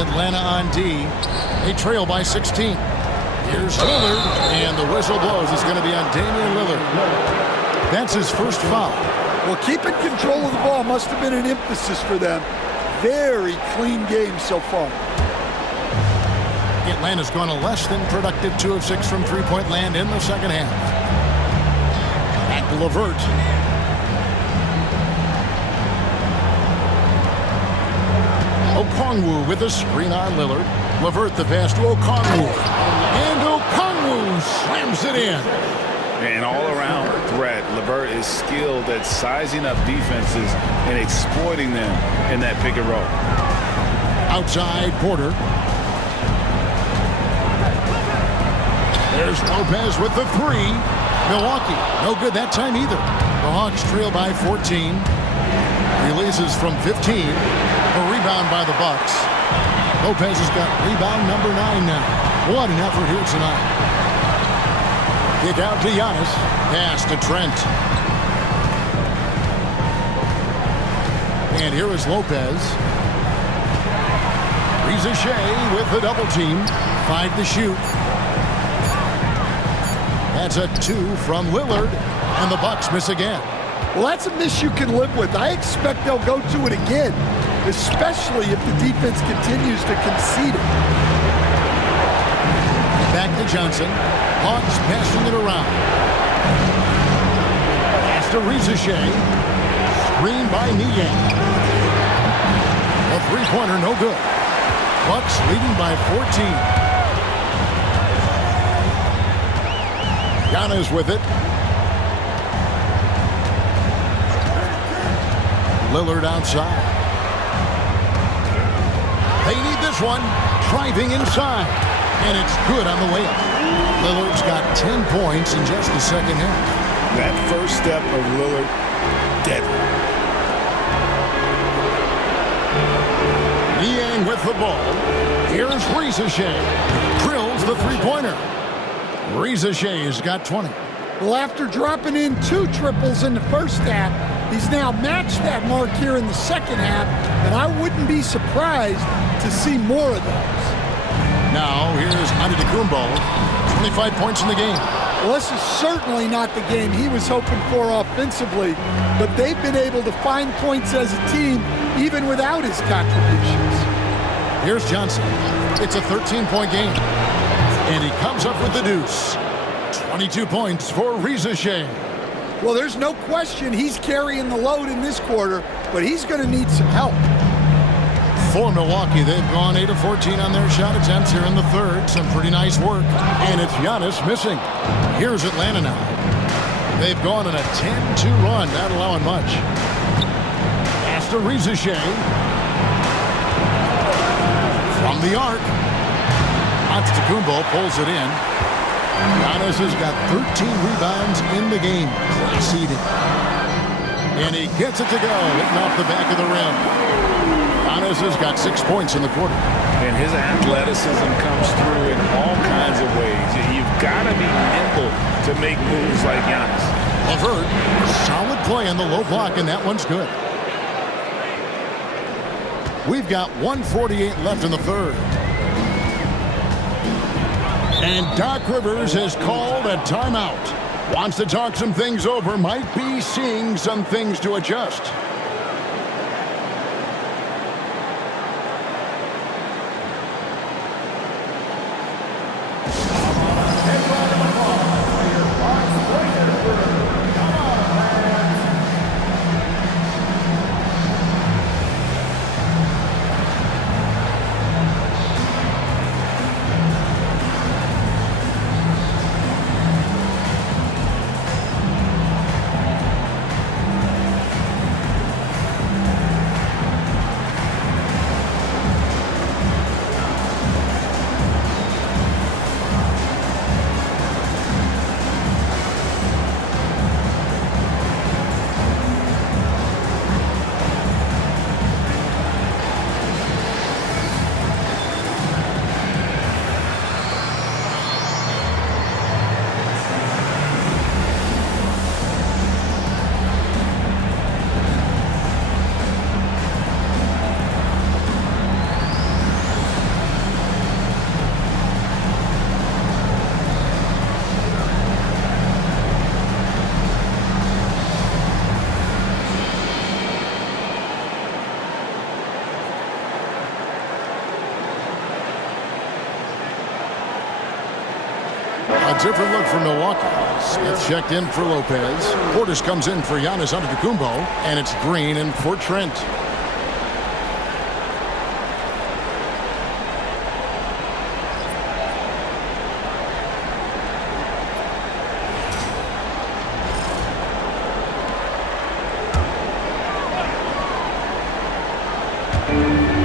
Atlanta on D. They trail by 16. Here's Lillard, and the whistle blows. It's going to be on Damian Lillard. That's his first foul. Well, keeping control of the ball must have been an emphasis for them. Very clean game so far. Atlanta's gone a less than productive 2 of 6 from three-point land in the second half. Back to LeVert. Okongwu with a screen on Lillard. LeVert the pass to Okongwu. And Okongwu slams it in. And all-around threat. LeVert is skilled at sizing up defenses and exploiting them in that pick and roll. Outside, Porter. There's Lopez with the three. Milwaukee, no good that time either. The Hawks trail by 14. Releases from 15. A rebound by the Bucks. Lopez has got rebound number 9 now. What an effort here tonight. Kick out to Giannis. Pass to Trent. And here is Lopez. Reza Shea with the double team. 5 to shoot. That's a 2 from Lillard. And the Bucks miss again. Well, that's a miss you can live with. I expect they'll go to it again, especially if the defense continues to concede it. Back to Johnson. Hawks passing it around. Pass to Reza Shea. Screen by Niang. A three-pointer, no good. Bucks leading by 14. Giannis with it. Lillard outside. They need this one. Driving inside. And it's good on the layup. Lillard's got 10 points in just the second half. That first step of Lillard, deadly. Niang with the ball. Here's Reza Shea. Drills the three-pointer. Reza Shea has got 20. Well, after dropping in 2 triples in the first half, he's now matched that mark here in the second half, and I wouldn't be surprised to see more of those. Now, here's Antetokounmpo. 25 points in the game. Well, this is certainly not the game he was hoping for offensively, but they've been able to find points as a team even without his contributions. Here's Johnson. It's a 13-point game. And he comes up with the deuce. 22 points for Reza Shea. Well, there's no question he's carrying the load in this quarter, but he's going to need some help. For Milwaukee, they've gone 8 of 14 on their shot attempts here in the third. Some pretty nice work. And it's Giannis missing. Here's Atlanta now. They've gone on a 10-2 run, not allowing much. Pass to Reza Shea. From the arc. Antetokounmpo pulls it in. Giannis has got 13 rebounds in the game. Seeded. And he gets it to go, hitting off the back of the rim. Giannis has got 6 points in the quarter. And his athleticism comes through in all kinds of ways. You've got to be nimble to make moves like Giannis. LeVert, solid play on the low block, and that one's good. We've got 1:48 left in the third. And Doc Rivers has called a timeout. Wants to talk some things over. Might be seeing some things to adjust. A different look for Milwaukee. Smith checked in for Lopez. Portis comes in for Giannis Antetokounmpo. And it's Green in for Trent.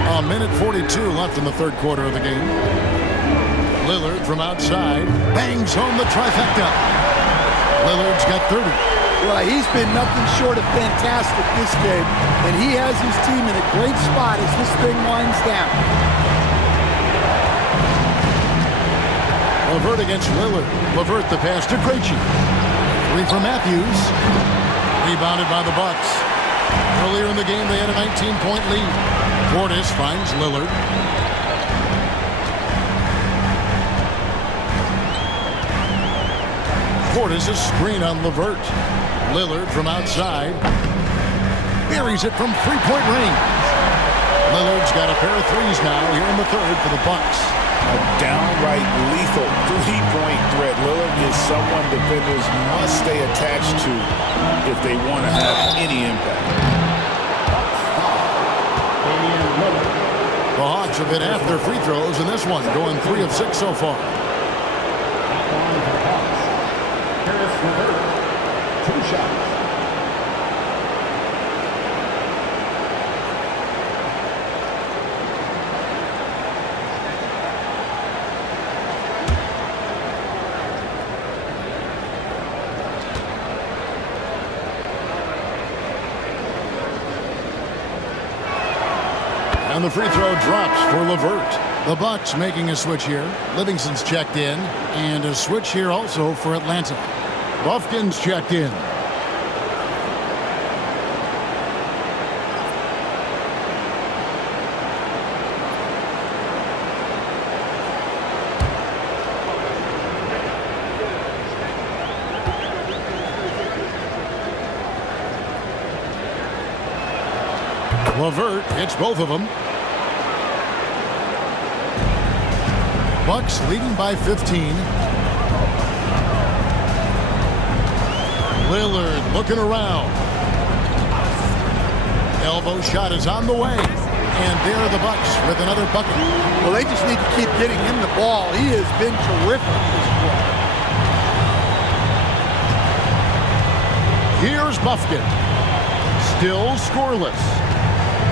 A minute 42 left in the third quarter of the game. Lillard from outside bangs home the trifecta. Lillard's got 30. Well, he's been nothing short of fantastic this game, and he has his team in a great spot as this thing winds down. LeVert against Lillard. LeVert the pass to Krejci. Three from Matthews. Rebounded by the Bucks. Earlier in the game, they had a 19-point lead. Portis finds Lillard. Portis a screen on LeVert. Lillard from outside. Buries it from three-point range. Lillard's got a pair of threes now here in the third for the Bucks. A downright lethal three-point threat. Lillard is someone defenders must stay attached to if they want to have any impact. The Hawks have hit half their free throws in this one, going 3 of 6 so far. Caris LeVert, 2 shots. And the free throw drops for LeVert. The Bucks making a switch here. Livingston's checked in. And a switch here also for Atlanta. Bufkin's checked in. LeVert hits both of them. Bucks leading by 15. Lillard looking around. Elbow shot is on the way. And there are the Bucks with another bucket. Well, they just need to keep getting him the ball. He has been terrific this quarter. Here's Bufkin. Still scoreless.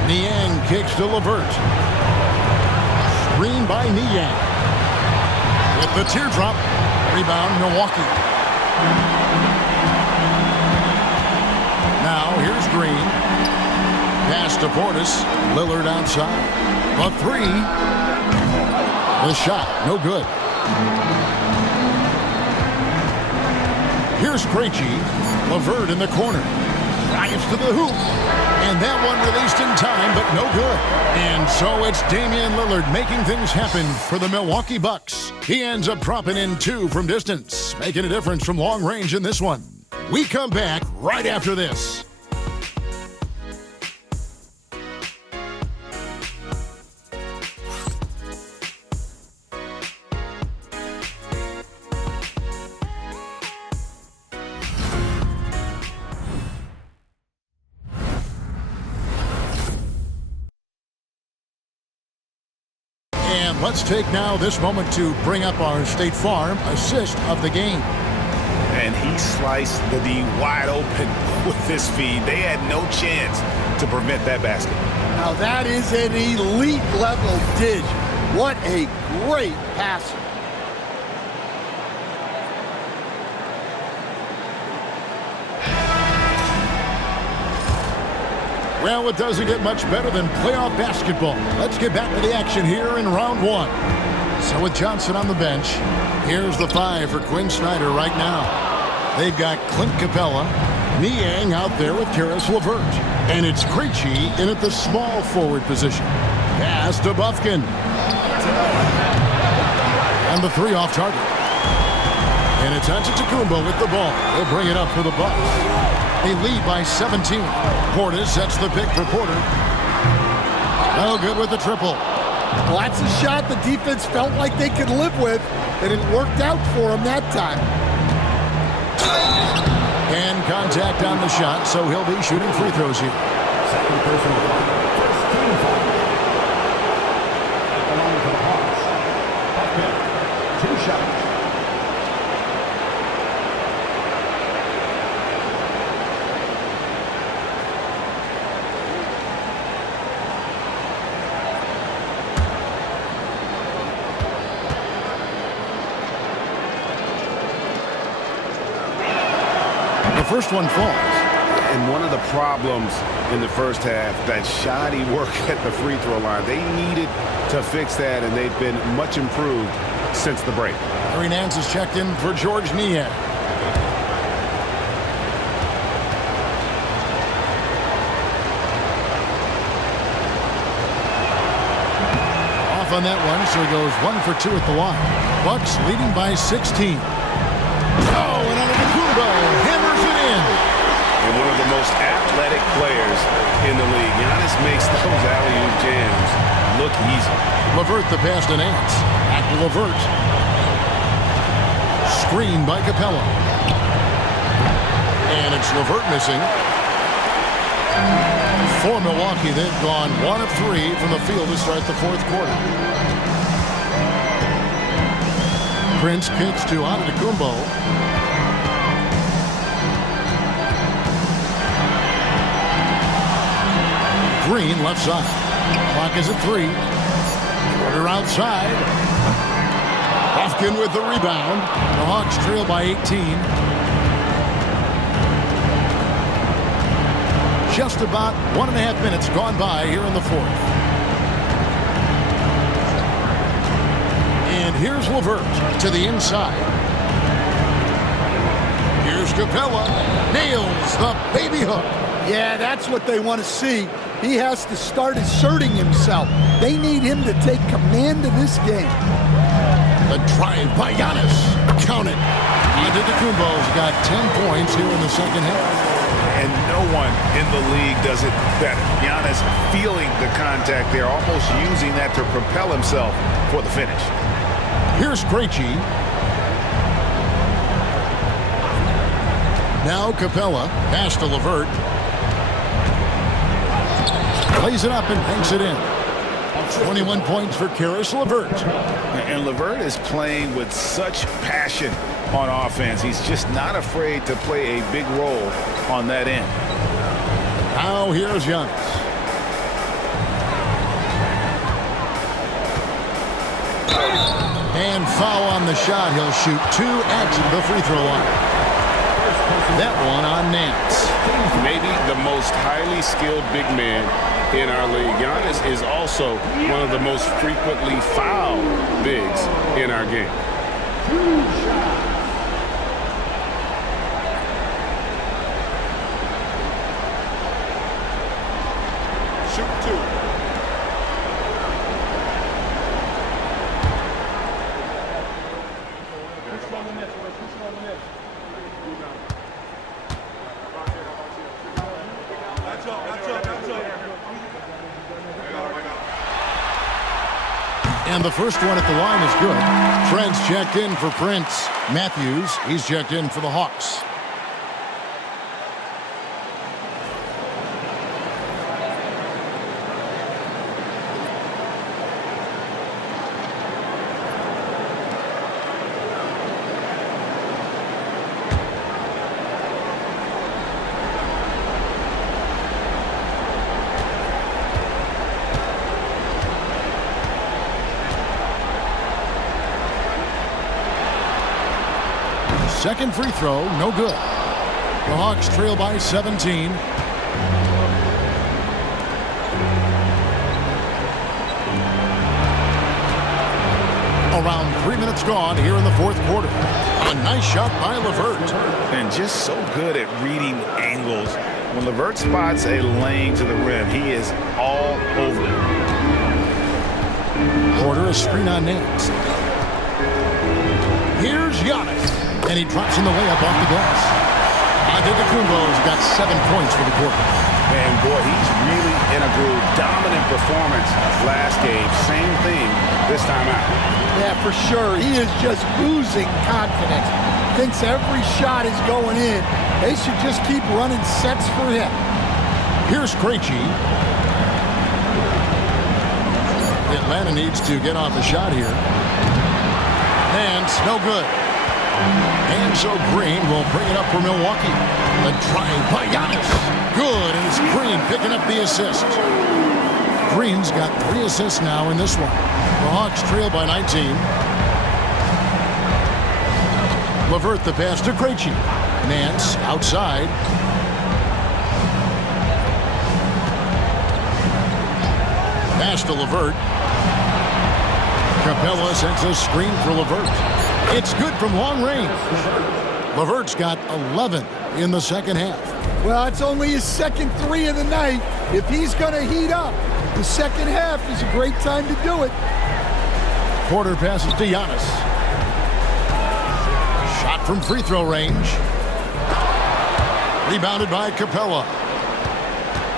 Niang kicks to LeVert. Screen by Niang. With the teardrop. Rebound, Milwaukee. Now, here's Green. Pass to Portis. Lillard outside. A three. The shot, no good. Here's Krejci. LeVert in the corner. Drives to the hoop. And that one released in time, but no good. And so it's Damian Lillard making things happen for the Milwaukee Bucks. He ends up dropping in 2 from distance, making a difference from long range in this one. We come back right after this. And let's take now this moment to bring up our State Farm assist of the game. And he sliced the D wide open with this feed. They had no chance to prevent that basket. Now that is an elite level dish. What a great passer. Well, it doesn't get much better than playoff basketball. Let's get back to the action here in round 1. So with Johnson on the bench, here's the 5 for Quinn Snyder right now. They've got Clint Capella, Niang out there with Caris LeVert. And it's Krejci in at the small forward position. Pass to Bufkin. And the 3 off target. And it's Antetokounmpo with the ball. He'll bring it up for the Bucks. They lead by 17. Portis sets the pick for Porter. No good with the triple. Well, that's a shot the defense felt like they could live with, and it worked out for them that time. And contact on the shot, so he'll be shooting free throws here. Second personal foul. First team foul. At the line for the Hawks. Bufkin, 2 shots. The first one falls. And one of the problems in the first half, that shoddy work at the free throw line. They needed to fix that, and they've been much improved since the break. Larry Nance is checked in for George Niang. Off on that one, so he goes 1 for 2 at the line. Bucks leading by 16. Oh, and Antetokounmpo hammers it in. And one of the most athletic players in the league. Giannis makes those alley-oop jams look easy. LeVert the pass to Nance. Back to LeVert. Screen by Capella. And it's LeVert missing. For Milwaukee, they've gone 1 of 3 from the field to start the fourth quarter. Prince kicks to Antetokounmpo. Green left side. Clock is at 3. Porter outside. Hofkin with the rebound. The Hawks trail by 18. Just about 1.5 minutes gone by here in the fourth. And here's LeVert to the inside. Here's Capella. Nails the baby hook. Yeah, that's what they want to see. He has to start asserting himself. They need him to take command of this game. The drive by Giannis. Count it. Antetokounmpo's got 10 points here in the second half. And no one in the league does it better. Giannis feeling the contact there, almost using that to propel himself for the finish. Here's Krejci. Now Capella. Pass to LeVert. Plays it up and banks it in. 21 points for Caris LeVert. And LeVert is playing with such passion on offense. He's just not afraid to play a big role on that end. Now here's Giannis. And foul on the shot. He'll shoot 2 at the free throw line. That one on Nance. Maybe the most highly skilled big man in our league. Giannis is also one of the most frequently fouled bigs in our game. Shoot 2. And the first one at the line is good. Trent's checked in for Prince. Matthews, he's checked in for the Hawks. Second free throw, no good. The Hawks trail by 17. Around 3 minutes gone here in the fourth quarter. A nice shot by LeVert. And just so good at reading angles. When LeVert spots a lane to the rim, he is all over it. Porter, a screen on Nance. Here's Giannis. And he drops in the layup off the glass. Antetokounmpo's got 7 points for the quarter. And boy, he's really in a groove. Dominant performance last game. Same thing this time out. Yeah, for sure. He is just oozing confidence. Thinks every shot is going in. They should just keep running sets for him. Here's Krejci. Atlanta needs to get off the shot here. Nance, no good. And so Green will bring it up for Milwaukee. The drive by Giannis. Good, and it's Green picking up the assist. Green's got 3 assists now in this one. The Hawks trail by 19. LeVert the pass to Krejci. Nance outside. Pass to LeVert. Capella sends a screen for LeVert. It's good from long range. LeVert's got 11 in the second half. Well, it's only his second three of the night. If he's going to heat up, the second half is a great time to do it. Porter passes to Giannis. Shot from free throw range. Rebounded by Capella.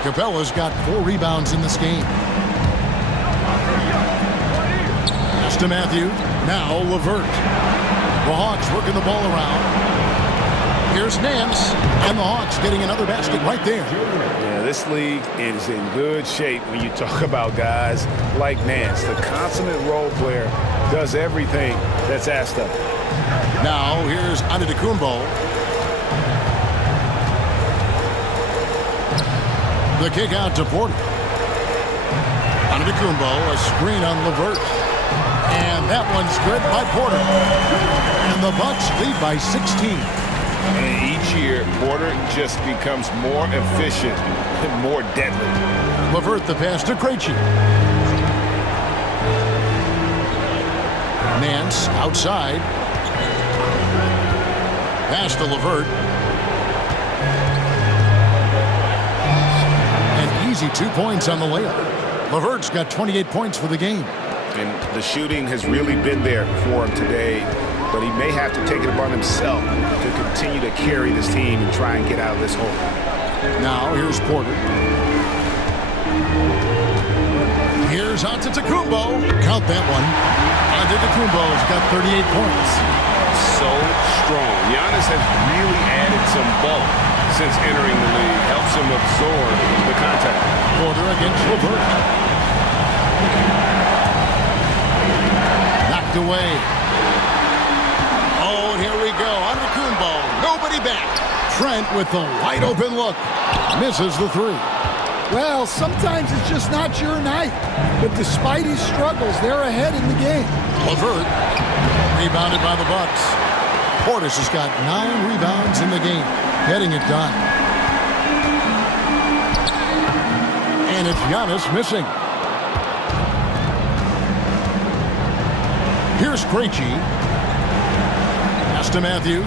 Capella's got 4 rebounds in this game. Pass to Matthew. Now LeVert. The Hawks working the ball around. Here's Nance, and the Hawks getting another basket right there. Yeah, this league is in good shape when you talk about guys like Nance. The consummate role player does everything that's asked of him. Now here's Antetokounmpo. The kick out to Porter. Antetokounmpo, a screen on LeVert. And that one's good by Porter. And the Bucks lead by 16. And each year, Porter just becomes more efficient and more deadly. LeVert the pass to Krejci. Nance outside. Pass to LeVert. An easy 2 points on the layup. LeVert's got 28 points for the game. And the shooting has really been there for him today, but he may have to take it upon himself to continue to carry this team and try and get out of this hole. Now here's Porter. Here's Antetokounmpo. Count that one. Antetokounmpo's got 38 points. So strong. Giannis has really added some bulk since entering the league. Helps him absorb the contact. Porter against LeVert. Knocked away. Oh, and here we go. Antetokounmpo. Nobody back. Trent with the wide open look. Misses the three. Well, sometimes it's just not your night. But despite his struggles, they're ahead in the game. LeVert. Rebounded by the Bucks. Portis has got 9 rebounds in the game. Getting it done. And it's Giannis missing. Here's Krejci. Pass to Matthew.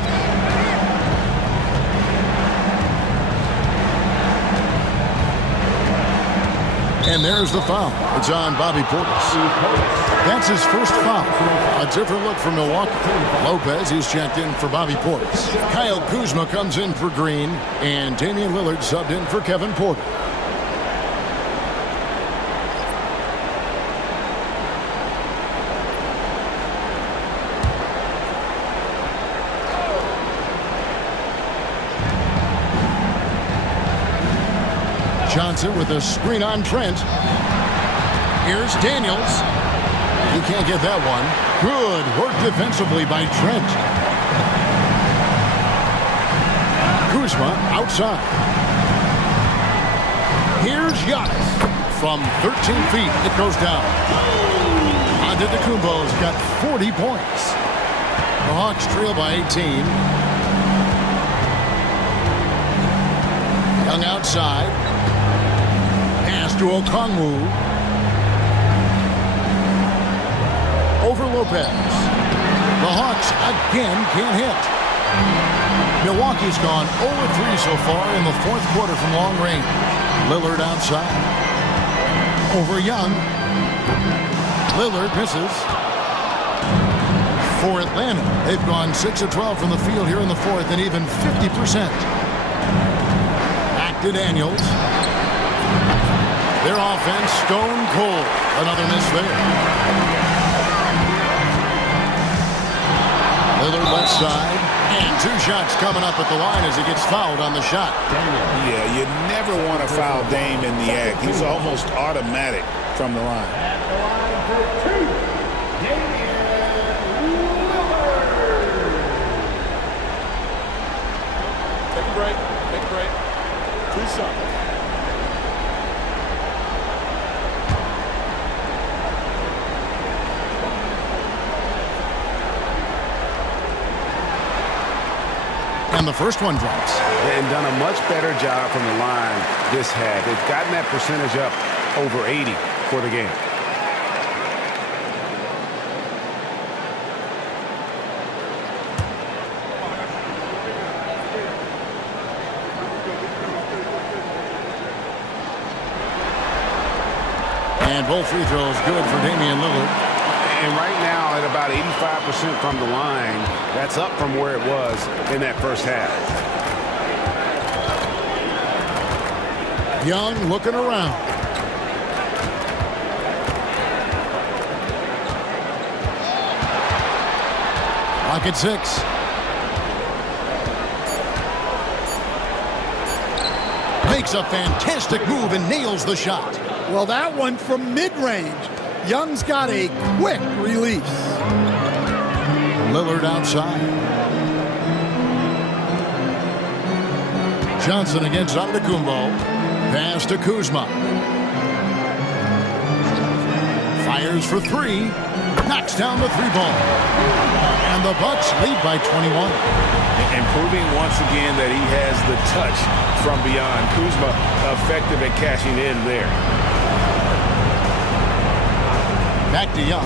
And there's the foul. It's on Bobby Portis. That's his first foul. A different look for Milwaukee. Lopez is checked in for Bobby Portis. Kyle Kuzma comes in for Green, and Damian Lillard subbed in for Kevin Porter. Johnson with a screen on Trent. Here's Daniels. He can't get that one. Good work defensively by Trent. Kuzma outside. Here's Giannis. From 13 feet, it goes down. Antetokounmpo's got 40 points. The Hawks trail by 18. Young outside. Pass to Okongwu. Over Lopez. The Hawks again can't hit. Milwaukee's gone 0-3 so far in the fourth quarter from long range. Lillard outside. Over Young. Lillard misses. For Atlanta, they've gone 6 of 12 from the field here in the fourth and even 50%. Back to Daniels. Their offense stone cold. Another miss there. Lillard left side. And 2 shots coming up at the line as he gets fouled on the shot. Yeah, you never want to foul Dame in the act. He's almost automatic from the line. At the line for 2, Damian Lillard. Take a break. Take a break. 2 shots. And the first one drops. And done a much better job from the line this half. They've gotten that percentage up over 80 for the game. And both free throws good for Damian Lillard. And right now at about 85% from the line, that's up from where it was in that first half. Young looking around. Clock at 6. Makes a fantastic move and nails the shot. Well, that one from mid-range. Young's got a quick release. Lillard outside. Johnson against Antetokounmpo. Pass to Kuzma. Fires for three. Knocks down the three ball. And the Bucks lead by 21. And proving once again that he has the touch from beyond. Kuzma effective at cashing in there. Back to Young.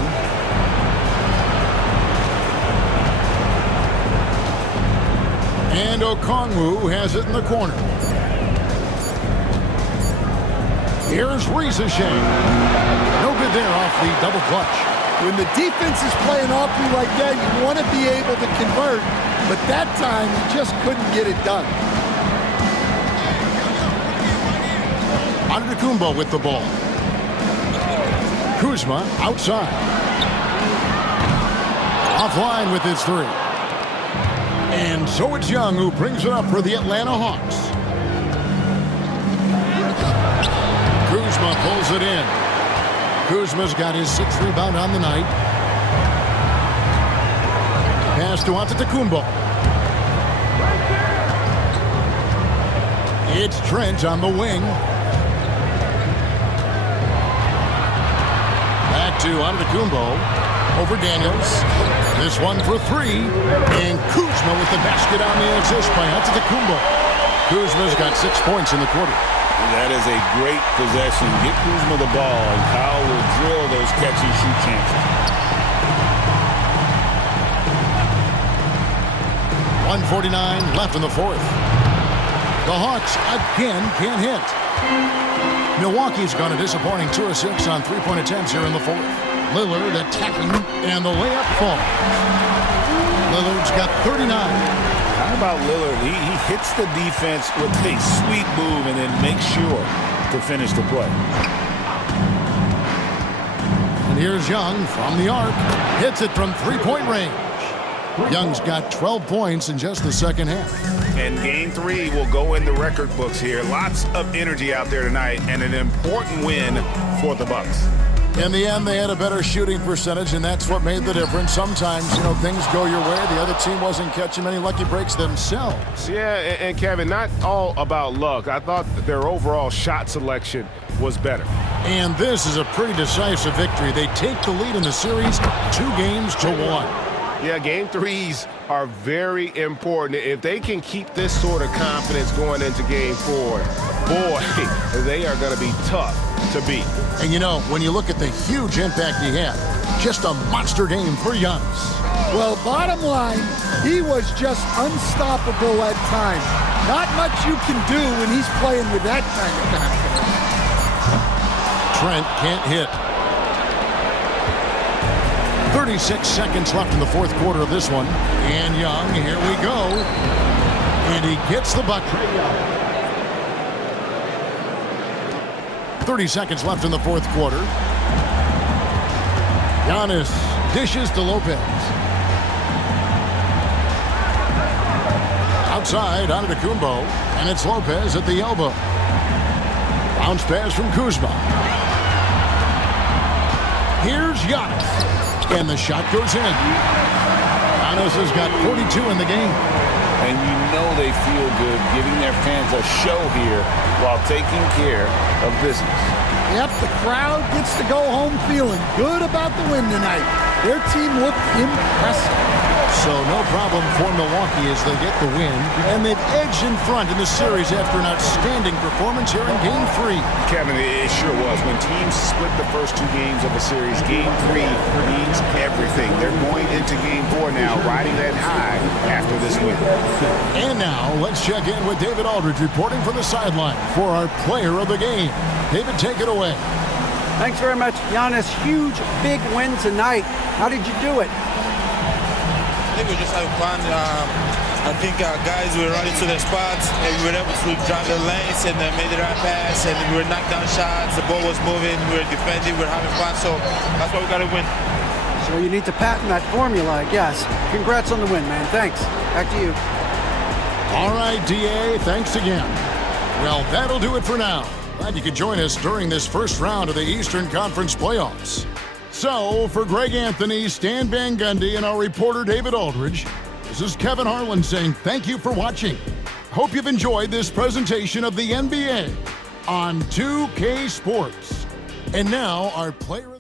And Okongwu has it in the corner. Here's Risacher. No good there off the double clutch. When the defense is playing off you like that, you want to be able to convert. But that time, he just couldn't get it done. Antetokounmpo with the ball. Kuzma outside. Offline with his three. And so it's Young who brings it up for the Atlanta Hawks. Kuzma pulls it in. Kuzma's got his 6th rebound on the night. Pass to Antetokounmpo. It's Trent on the wing. Back to Antetokounmpo. Over Daniels. This one for three. And Kuzma with the basket on the assist by Antetokounmpo. Kuzma's got 6 points in the quarter. That is a great possession. Get Kuzma the ball, and Kyle will drill those catch-and-shoot chances. 1:49 left in the fourth. The Hawks again can't hit. Milwaukee's gone a disappointing 2 of 6 on three-point attempts here in the fourth. Lillard attacking, and the layup falls. Lillard's got 39. How about Lillard? He hits the defense with a sweet move and then makes sure to finish the play. And here's Young from the arc. Hits it from three-point range. Young's got 12 points in just the second half. And game 3 will go in the record books here. Lots of energy out there tonight, and an important win for the Bucks. In the end, they had a better shooting percentage, and that's what made the difference. Sometimes, things go your way. The other team wasn't catching many lucky breaks themselves. Yeah, and Kevin, not all about luck. I thought that their overall shot selection was better. And this is a pretty decisive victory. They take the lead in the series 2-1. Yeah, game 3s are very important. If they can keep this sort of confidence going into game 4, boy, they are going to be tough to beat. And when you look at the huge impact he had, just a monster game for Youngs. Well, bottom line, he was just unstoppable at times. Not much you can do when he's playing with that kind of confidence. Trent can't hit. 36 seconds left in the fourth quarter of this one. And Young, here we go. And he gets the bucket. 30 seconds left in the fourth quarter. Giannis dishes to Lopez. Outside, Antetokounmpo, and it's Lopez at the elbow. Bounce pass from Kuzma. Here's Giannis. And the shot goes in. Giannis has got 42 in the game. And they feel good giving their fans a show here while taking care of business. Yep, the crowd gets to go home feeling good about the win tonight. Their team looked impressive. So no problem for Milwaukee as they get the win. And they've edged in front in the series after an outstanding performance here in Game 3. Kevin, it sure was. When teams split the first 2 games of a series, Game 3 means everything. They're going into Game 4 now, riding that high after this win. And now, let's check in with David Aldridge reporting from the sideline for our player of the game. David, take it away. Thanks very much, Giannis. Huge, big win tonight. How did you do it? I think we just having fun. I think our guys were running to their spots, and we were able to drive the lanes and made the right pass, and we were knocking down shots. The ball was moving. We were defending. We were having fun. So that's why we got to win. So you need to patent that formula, I guess. Congrats on the win, man. Thanks. Back to you. All right, D.A., thanks again. Well, that'll do it for now. Glad you could join us during this first round of the Eastern Conference playoffs. So, for Greg Anthony, Stan Van Gundy, and our reporter David Aldridge, this is Kevin Harlan saying thank you for watching. Hope you've enjoyed this presentation of the NBA on 2K Sports. And now, our player